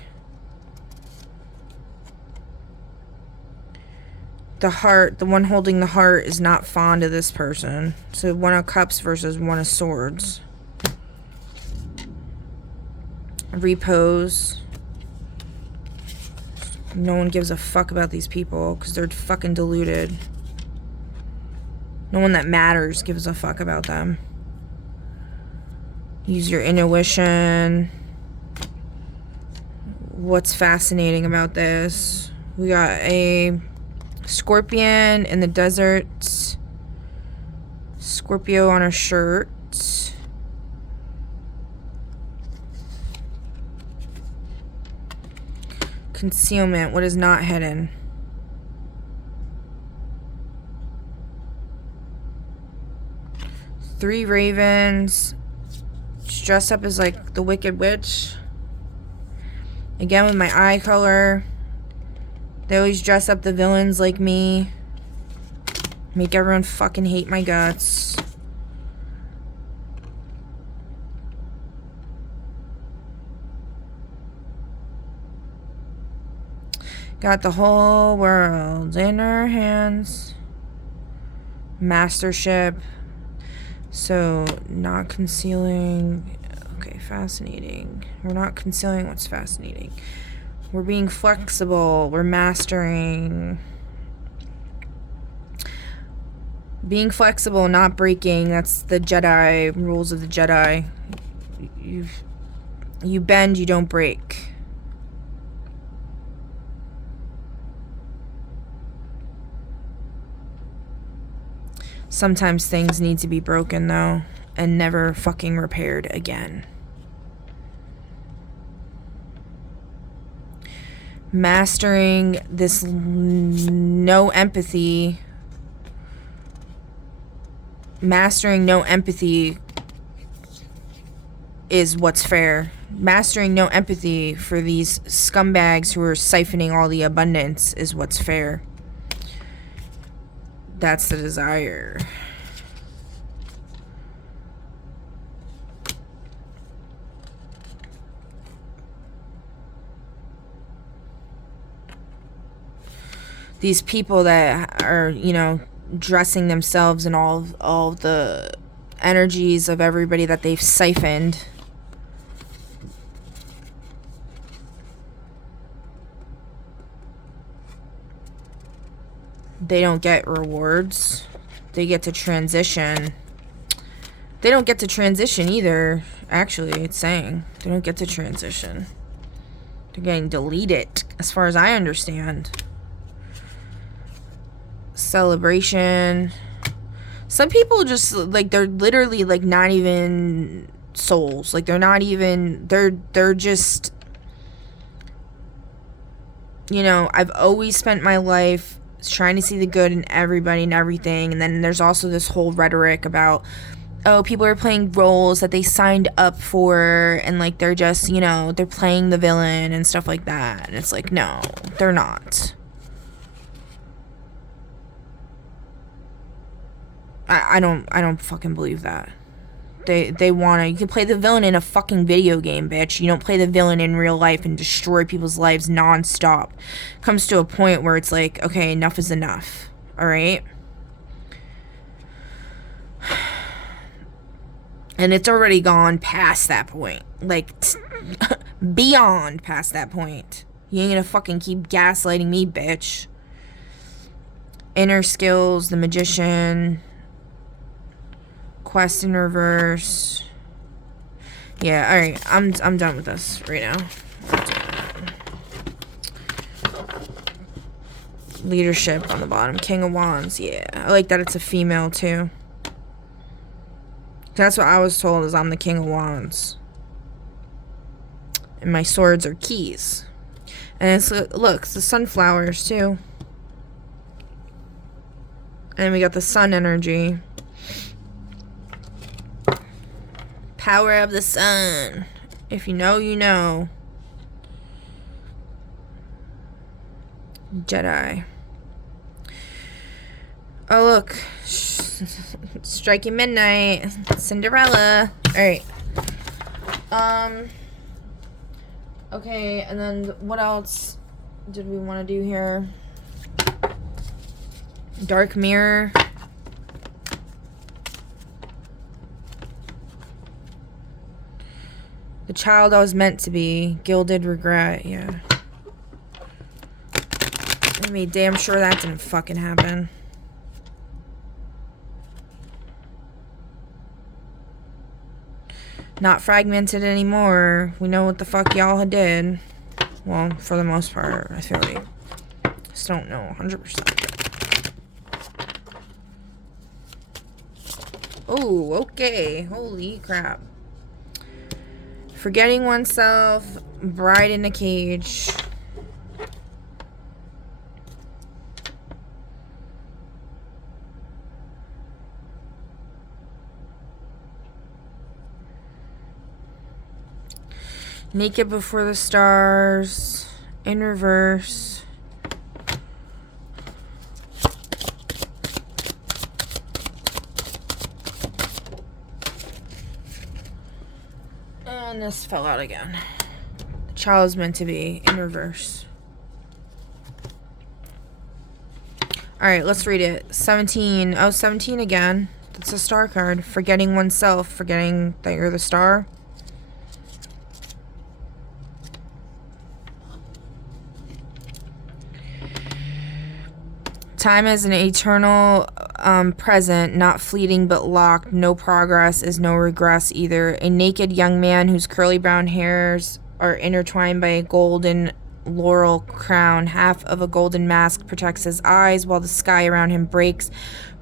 The heart, the one holding the heart is not fond of this person. So one of cups versus one of swords. Repose. No one gives a fuck about these people because they're fucking deluded. No one that matters gives a fuck about them. Use your intuition. What's fascinating about this? We got a scorpion in the desert. Scorpio on a shirt. Concealment. What is not hidden? Three ravens. Dressed up as like the Wicked Witch. Again with my eye color. They always dress up the villains like me. Make everyone fucking hate my guts. Got the whole world in her hands. Mastership. So, not concealing. Okay, fascinating. We're not concealing what's fascinating. We're being flexible. We're mastering. Being flexible, not breaking. That's the Jedi, rules of the Jedi. You bend, you don't break. Sometimes things need to be broken, though, and never fucking repaired again. Mastering this no empathy. Mastering no empathy is what's fair. Mastering no empathy for these scumbags who are siphoning all the abundance is what's fair. That's the desire. these people that are, you know, dressing themselves in all the energies of everybody that they've siphoned. They don't get rewards. They get to transition. They don't get to transition either. Actually, it's saying they don't get to transition. They're getting deleted, as far as I understand. Celebration. Some people just, like, they're literally, like, not even souls. Like, they're not even, they're just, you know, I've always spent my life trying to see the good in everybody and everything. And then there's also this whole rhetoric about, oh, people are playing roles that they signed up for, and, like, they're just, you know, they're playing the villain and stuff like that. And it's like, no, they're not. I don't fucking believe that. They wanna, you can play the villain in a fucking video game, bitch. You don't play the villain in real life and destroy people's lives nonstop. Comes to a point where it's like, okay, enough is enough. Alright? And it's already gone past that point. Like, beyond past that point. You ain't gonna fucking keep gaslighting me, bitch. Inner skills, the magician. Quest in reverse. Yeah, alright. I'm done with this right now. Leadership on the bottom. King of Wands. Yeah. I like that it's a female too. That's what I was told, is I'm the King of Wands. And my swords are keys. And it's, look, it's the sunflowers too. And then we got the sun energy. Power of the sun. If you know, you know. Jedi. Oh, look. Striking midnight. Cinderella. Alright. Okay, and then what else did we want to do here? Dark mirror. The child I was meant to be. Gilded regret, yeah. I mean, damn sure that didn't fucking happen. Not fragmented anymore. We know what the fuck y'all did. Well, for the most part, I feel like. Just don't know 100%. Oh, okay. Holy crap. Forgetting oneself. Bride in a cage. Naked before the stars. In reverse. And this fell out again. The child is meant to be in reverse. Alright, let's read it. 17. Oh, 17 again. That's a star card. Forgetting oneself. Forgetting that you're the star. Time is an eternal present, not fleeting but locked. No progress is no regress either. A naked young man whose curly brown hairs are intertwined by a golden laurel crown. Half of a golden mask protects his eyes while the sky around him breaks,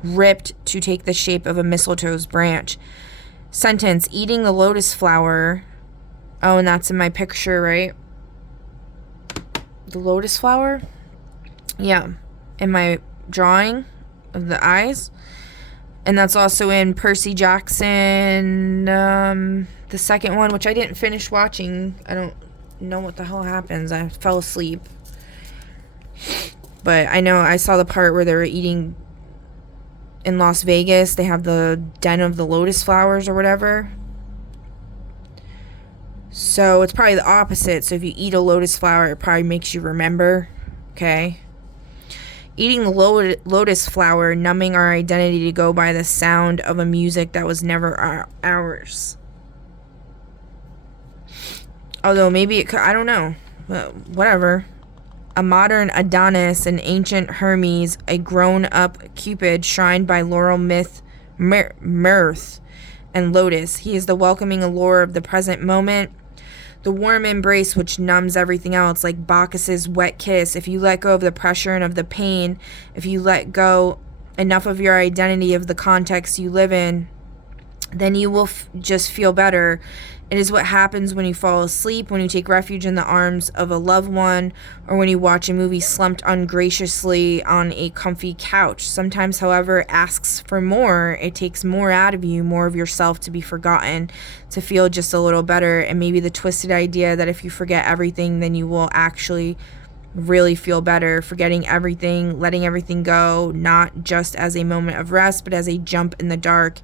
ripped to take the shape of a mistletoe's branch. Sentence, eating the lotus flower. Oh, and that's in my picture, right? The lotus flower? Yeah. In my drawing of the eyes. And that's also in Percy Jackson, the second one, which I didn't finish watching. I don't know what the hell happens. I fell asleep. But I know I saw the part where they were eating in Las Vegas. They have the den of the lotus flowers or whatever. So it's probably the opposite. So if you eat a lotus flower, it probably makes you remember. Okay. Eating the lotus flower, numbing our identity to go by the sound of a music that was never ours. Although maybe it could, I don't know. But whatever. A modern Adonis, an ancient Hermes, a grown-up Cupid shrined by laurel, mirth, and lotus. He is the welcoming allure of the present moment, the warm embrace which numbs everything else, like Bacchus's wet kiss. If you let go of the pressure and of the pain, if you let go enough of your identity, of the context you live in, then you will just feel better. It is what happens when you fall asleep, when you take refuge in the arms of a loved one, or when you watch a movie slumped ungraciously on a comfy couch. Sometimes, however, it asks for more. It takes more out of you, more of yourself to be forgotten, to feel just a little better. And maybe the twisted idea that if you forget everything, then you will actually really feel better. Forgetting everything, letting everything go, not just as a moment of rest, but as a jump in the dark.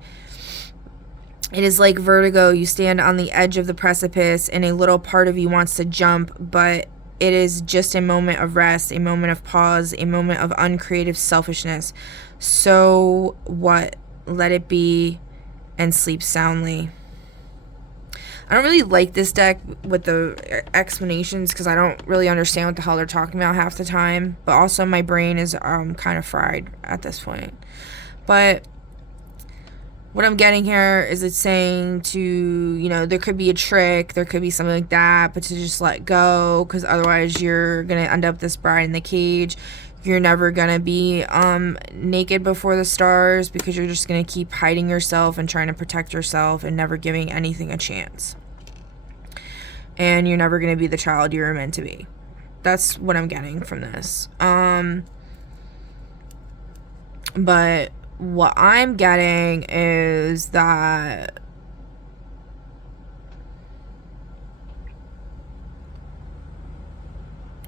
It is like vertigo. You stand on the edge of the precipice and a little part of you wants to jump, but it is just a moment of rest, a moment of pause, a moment of uncreative selfishness. So what? Let it be and sleep soundly. I don't really like this deck with the explanations because I don't really understand what the hell they're talking about half the time, but also my brain is kind of fried at this point. But what I'm getting here is it's saying to, you know, there could be a trick, there could be something like that, but to just let go, because otherwise you're going to end up this bride in the cage. You're never going to be naked before the stars because you're just going to keep hiding yourself and trying to protect yourself and never giving anything a chance. And you're never going to be the child you were meant to be. That's what I'm getting from this. But what I'm getting is that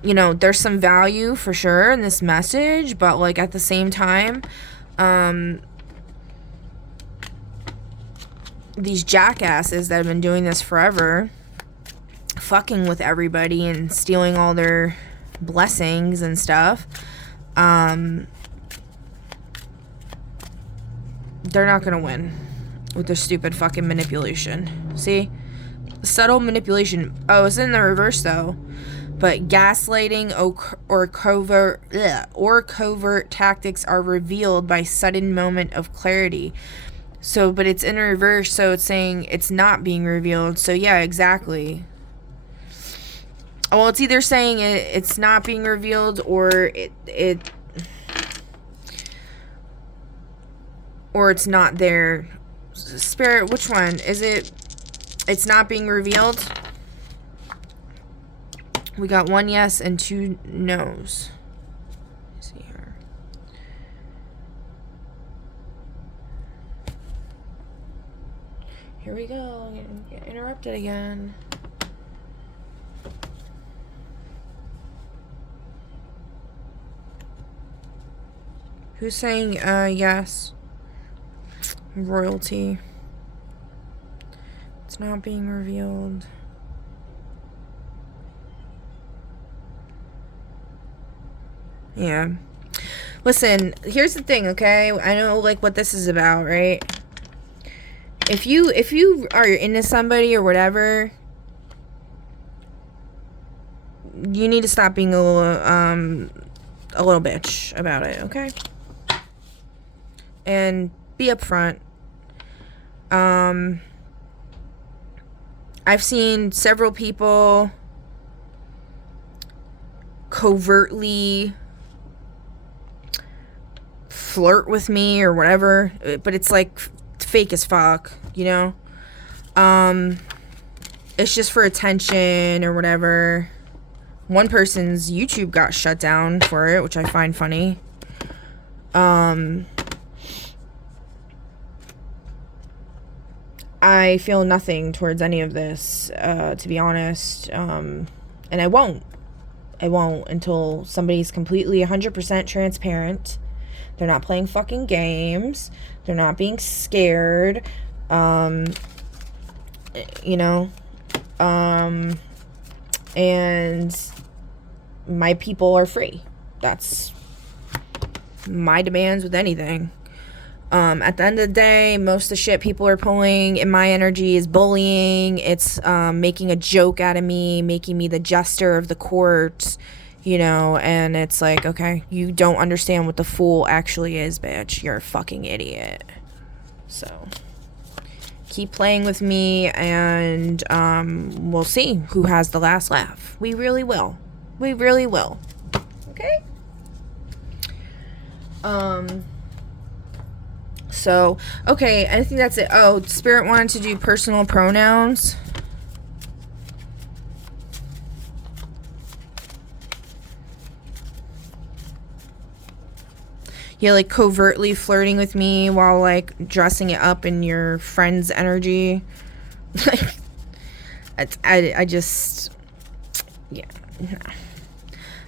you know, there's some value for sure in this message, but like at the same time, these jackasses that have been doing this forever, fucking with everybody and stealing all their blessings and stuff, they're not gonna win with their stupid fucking manipulation. See? Subtle manipulation. Oh, it's in the reverse though. But gaslighting or covert tactics are revealed by sudden moment of clarity. So, but it's in reverse, so it's saying it's not being revealed. So yeah, exactly. Well, it's either saying it's not being revealed or or it's not there. Spirit, which one? Is it? It's not being revealed? We got 1 yes and 2 no's. Let's see here. Here we go. Get interrupted again. Who's saying yes? Royalty. It's not being revealed. Yeah. Listen, here's the thing, okay? I know like what this is about, right? If you are into somebody or whatever, you need to stop being a little bitch about it, okay? And be upfront. I've seen several people covertly flirt with me or whatever, but it's like fake as fuck, you know? It's just for attention or whatever. One person's YouTube got shut down for it, which I find funny. I feel nothing towards any of this, to be honest. And I won't until somebody's completely 100% transparent. They're not playing fucking games. They're not being scared. You know, and my people are free. That's my demands with anything. At the end of the day, most of the shit people are pulling in my energy is bullying. It's making a joke out of me, making me the jester of the court, you know, and it's like, okay, you don't understand what the fool actually is, bitch. You're a fucking idiot. So keep playing with me, and we'll see who has the last laugh. We really will. We really will. Okay? So, okay, I think that's it. Oh, Spirit wanted to do personal pronouns. You're like covertly flirting with me while like dressing it up in your friend's energy. Like, I just, yeah. No.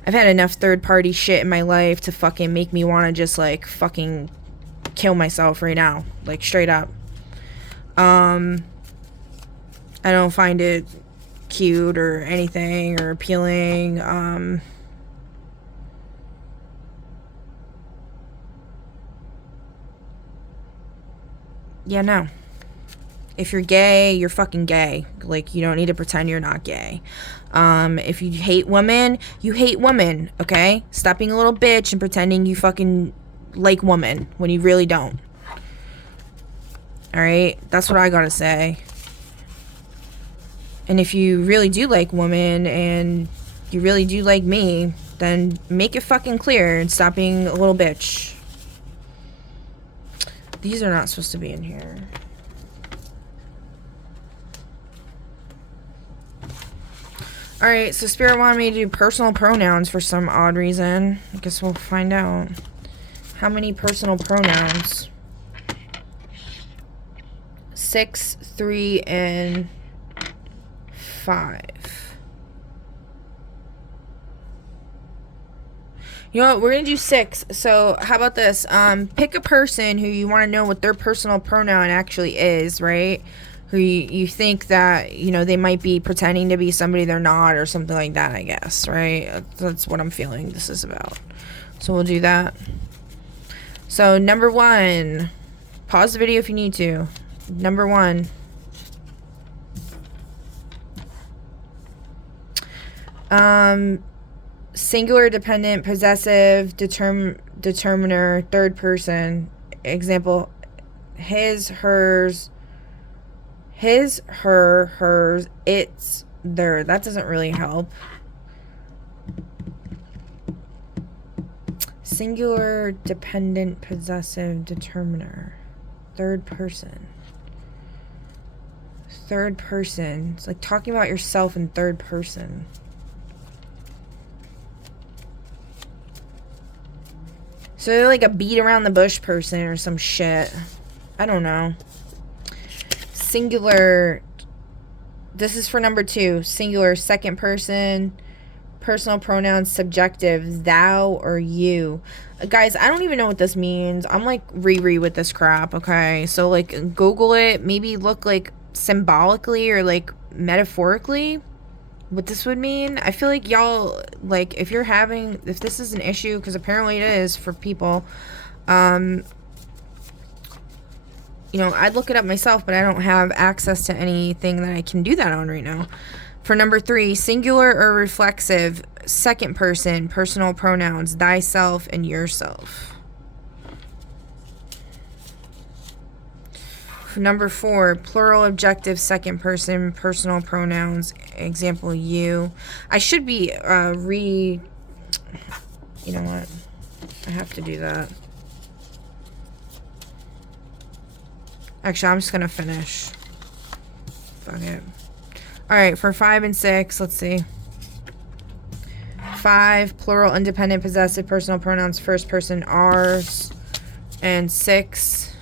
I've had enough third party shit in my life to fucking make me want to just like fucking kill myself right now, like straight up. I don't find it cute or anything or appealing. Yeah, no. If you're gay, you're fucking gay. Like, you don't need to pretend you're not gay. If you hate women, you hate women, okay? Stop being a little bitch and pretending you fucking like women when you really don't. Alright? That's what I gotta say. And if you really do like women and you really do like me, then make it fucking clear and stop being a little bitch. These are not supposed to be in here. Alright, so Spirit wanted me to do personal pronouns for some odd reason. I guess we'll find out. How many personal pronouns? 6, 3, and 5. You know what? We're going to do 6. So, how about this? Pick a person who you want to know what their personal pronoun actually is, right? Who you think that, you know, they might be pretending to be somebody they're not or something like that, I guess, right? That's what I'm feeling this is about. So we'll do that. So number 1, pause the video if you need to. Number 1. Singular, dependent, possessive, determiner, third person. Example, his, hers, hers, its, their. That doesn't really help. Singular, dependent, possessive, determiner. Third person. Third person. It's like talking about yourself in third person. So they're like a beat around the bush person or some shit. I don't know. Singular. This is for number 2. Singular, second person. Personal pronouns, subjective, thou or you. Guys, I don't even know what this means. I'm like Riri with this crap, okay? So like Google it. Maybe look like symbolically or like metaphorically what this would mean. I feel like y'all, like, if this is an issue, because apparently it is for people, you know, I'd look it up myself, but I don't have access to anything that I can do that on right now. For number 3, singular or reflexive, second person, personal pronouns, thyself and yourself. For number 4, plural objective, second person, personal pronouns, example, you. I should be, you know what? I have to do that. Actually, I'm just gonna finish. Fuck it. Alright, for 5 and 6, let's see. 5, plural, independent, possessive, personal pronouns, first person, ours. And 6,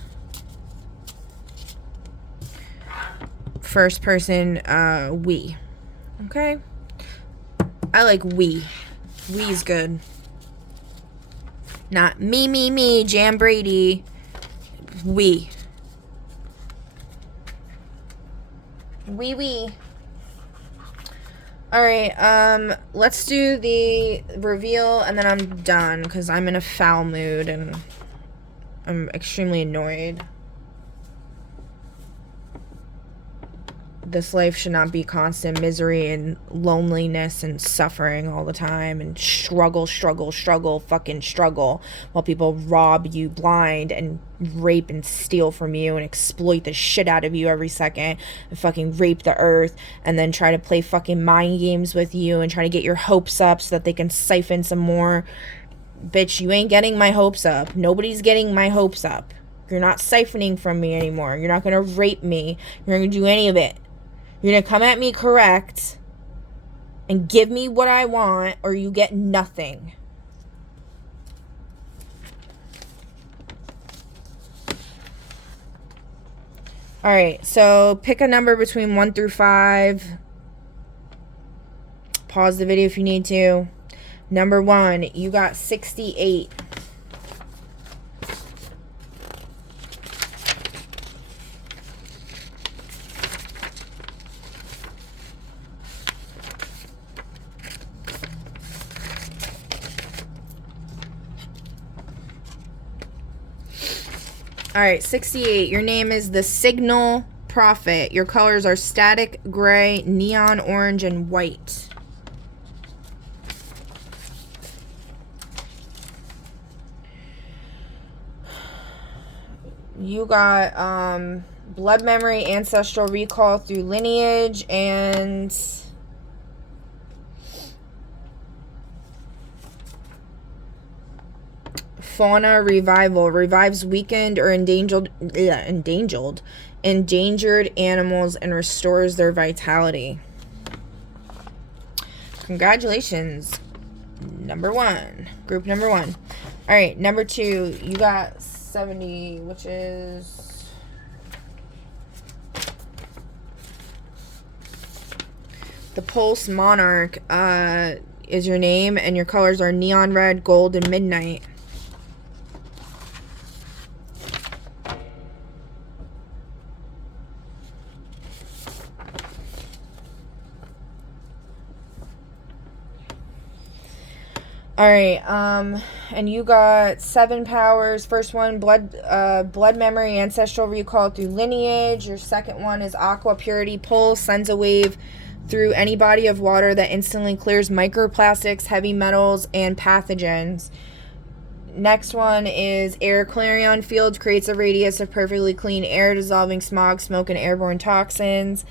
first person, we. Okay? I like we. We's good. Not me, Jam Brady. We. We. All right, let's do the reveal and then I'm done because I'm in a foul mood and I'm extremely annoyed. This life should not be constant misery and loneliness and suffering all the time and struggle, fucking struggle while people rob you blind and rape and steal from you and exploit the shit out of you every second and fucking rape the earth and then try to play fucking mind games with you and try to get your hopes up so that they can siphon some more. Bitch, you ain't getting my hopes up. Nobody's getting my hopes up. You're not siphoning from me anymore. You're not gonna rape me. You're not gonna do any of it. You're going to come at me correct and give me what I want, or you get nothing. All right, so pick a number between 1 through 5. Pause the video if you need to. Number 1, you got 68. All right, 68. Your name is the Signal Prophet. Your colors are static, gray, neon orange, and white. You got blood memory, ancestral recall through lineage, and fauna revival. Revives weakened or endangered animals and restores their vitality. Congratulations. Number 1. Group number 1. All right, number 2. You got 70, which is the Pulse Monarch is your name, and your colors are neon red, gold, and midnight. All right, and you got 7 powers. First one, blood memory, ancestral recall through lineage. Your second one is aqua purity pulse, sends a wave through any body of water that instantly clears microplastics, heavy metals, and pathogens. Next one is air clarion field, creates a radius of perfectly clean air, dissolving smog, smoke, and airborne toxins.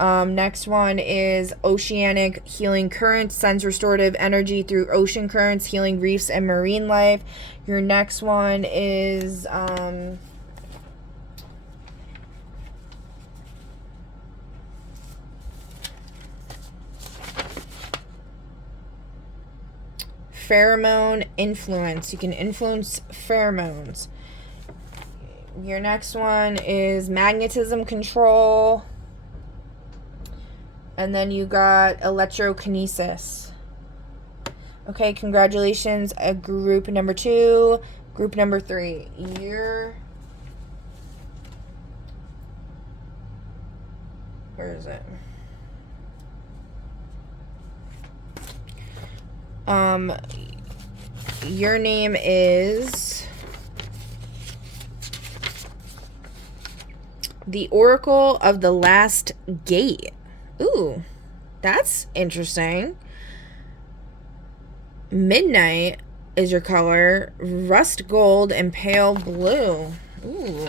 Next one is oceanic healing currents, sends restorative energy through ocean currents, healing reefs and marine life. Your next one is pheromone influence. You can influence pheromones. Your next one is magnetism control. And then you got electrokinesis. Okay, congratulations. Group number 2. Group number 3. Where is it? Your name is the Oracle of the Last Gate. Ooh, that's interesting. Midnight is your color. Rust gold and pale blue. Ooh.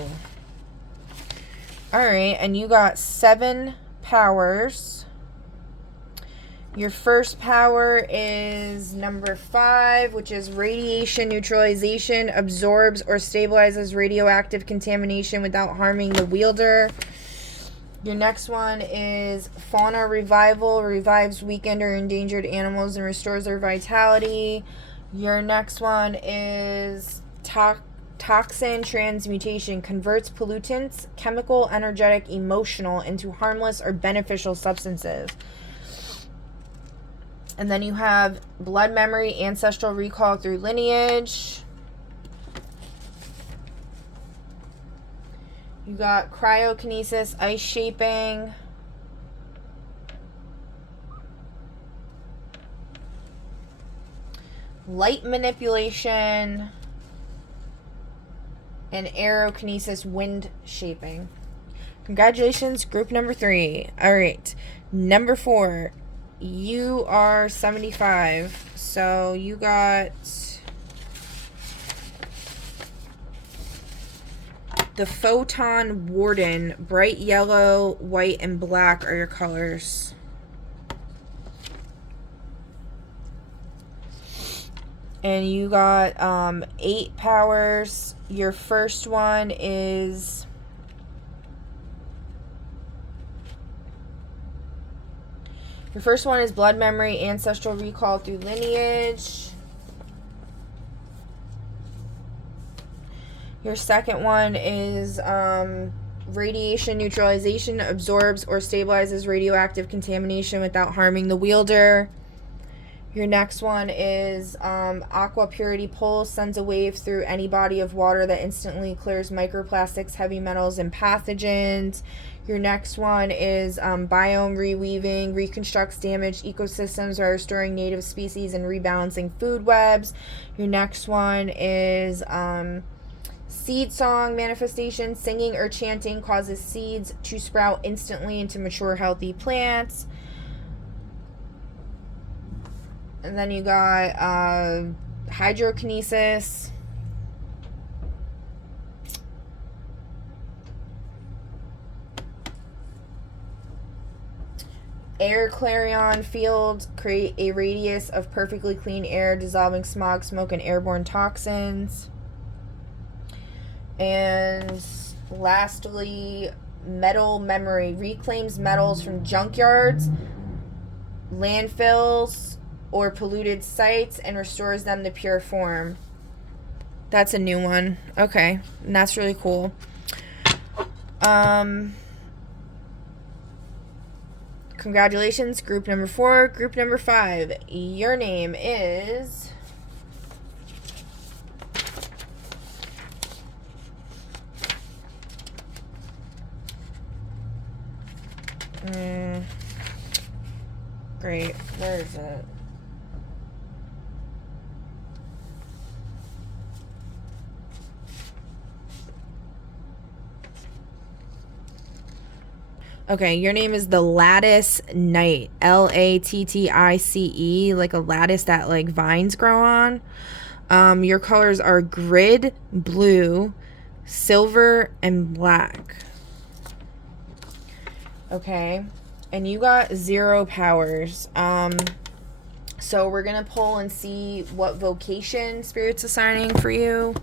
Alright, and you got 7 powers. Your first power is number 5, which is radiation neutralization. Absorbs or stabilizes radioactive contamination without harming the wielder. Your next one is fauna revival, revives weakened or endangered animals and restores their vitality. Your next one is toxin transmutation, converts pollutants, chemical, energetic, emotional, into harmless or beneficial substances. And then you have blood memory, ancestral recall through lineage. You got cryokinesis, ice shaping. light manipulation, and aerokinesis wind shaping. Congratulations, group number 3. All right, number 4. You are 75, so you got the Photon Warden. Bright yellow, white, and black are your colors. And you got 8 powers. Your first one is blood memory, ancestral recall through lineage. Your second one is radiation neutralization, absorbs or stabilizes radioactive contamination without harming the wielder. Your next one is aqua purity pulse, sends a wave through any body of water that instantly clears microplastics, heavy metals, and pathogens. Your next one is biome reweaving, reconstructs damaged ecosystems by restoring native species and rebalancing food webs. Your next one is seed song manifestation, singing or chanting causes seeds to sprout instantly into mature, healthy plants. And then you got hydrokinesis. Air clarion field, create a radius of perfectly clean air, dissolving smog, smoke, and airborne toxins. And lastly, metal memory, reclaims metals from junkyards, landfills, or polluted sites and restores them to pure form. That's a new one. Okay, and that's really cool. Congratulations, group number 4. Group number 5, your name is great. Where is it? Okay, your name is the Lattice Knight. Lattice, like a lattice that like vines grow on. Your colors are grid, blue, silver, and black. Okay, and you got 0 powers. So we're gonna pull and see what vocation Spirit's assigning for you.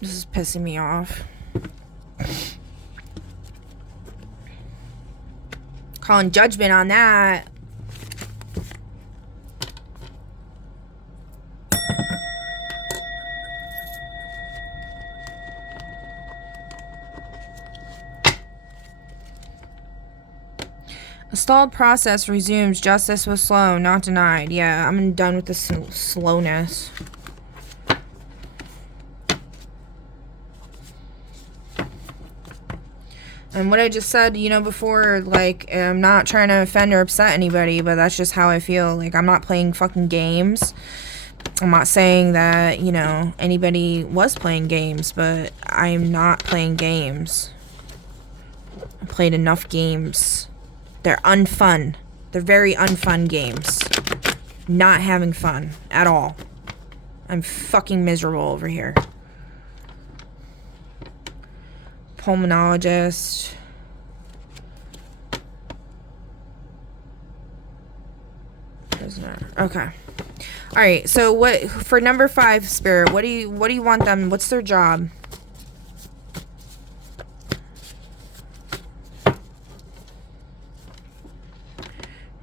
This is pissing me off. Calling judgment on that. A stalled process resumes. Justice was slow, not denied. Yeah, I'm done with the slowness. And what I just said, you know, before, like, I'm not trying to offend or upset anybody, but that's just how I feel. Like, I'm not playing fucking games. I'm not saying that, you know, anybody was playing games, but I'm not playing games. I played enough games. They're unfun. They're very unfun games. Not having fun at all. I'm fucking miserable over here. Pulmonologist. Prisoner. Okay. All right. So what for number 5, Spirit? What do you want them? What's their job?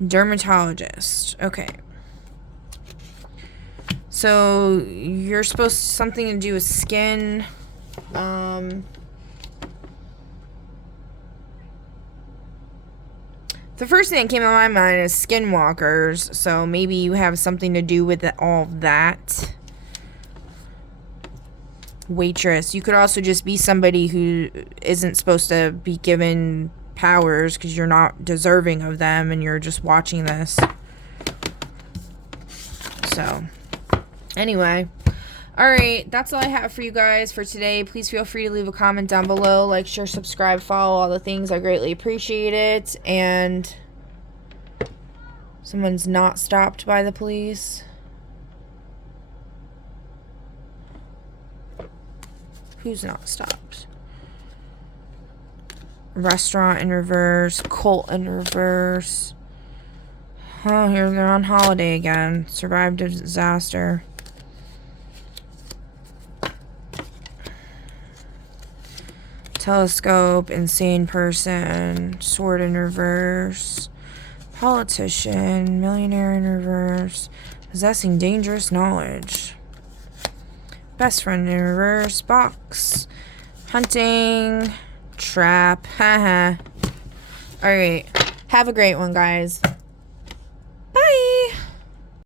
Dermatologist. Okay. So you're supposed to something to do with skin. The first thing that came to my mind is skinwalkers. So maybe you have something to do with all of that. Waitress. You could also just be somebody who isn't supposed to be given powers because you're not deserving of them and you're just watching this. So, anyway. Alright, that's all I have for you guys for today. Please feel free to leave a comment down below. Like, share, subscribe, follow, all the things. I greatly appreciate it. And someone's not stopped by the police. Who's not stopped? Restaurant in reverse. Cult in reverse. Oh, here they're on holiday again. Survived a disaster. Telescope, insane person, sword in reverse, politician, millionaire in reverse, possessing dangerous knowledge, best friend in reverse, box, hunting, trap, haha. Alright, have a great one, guys.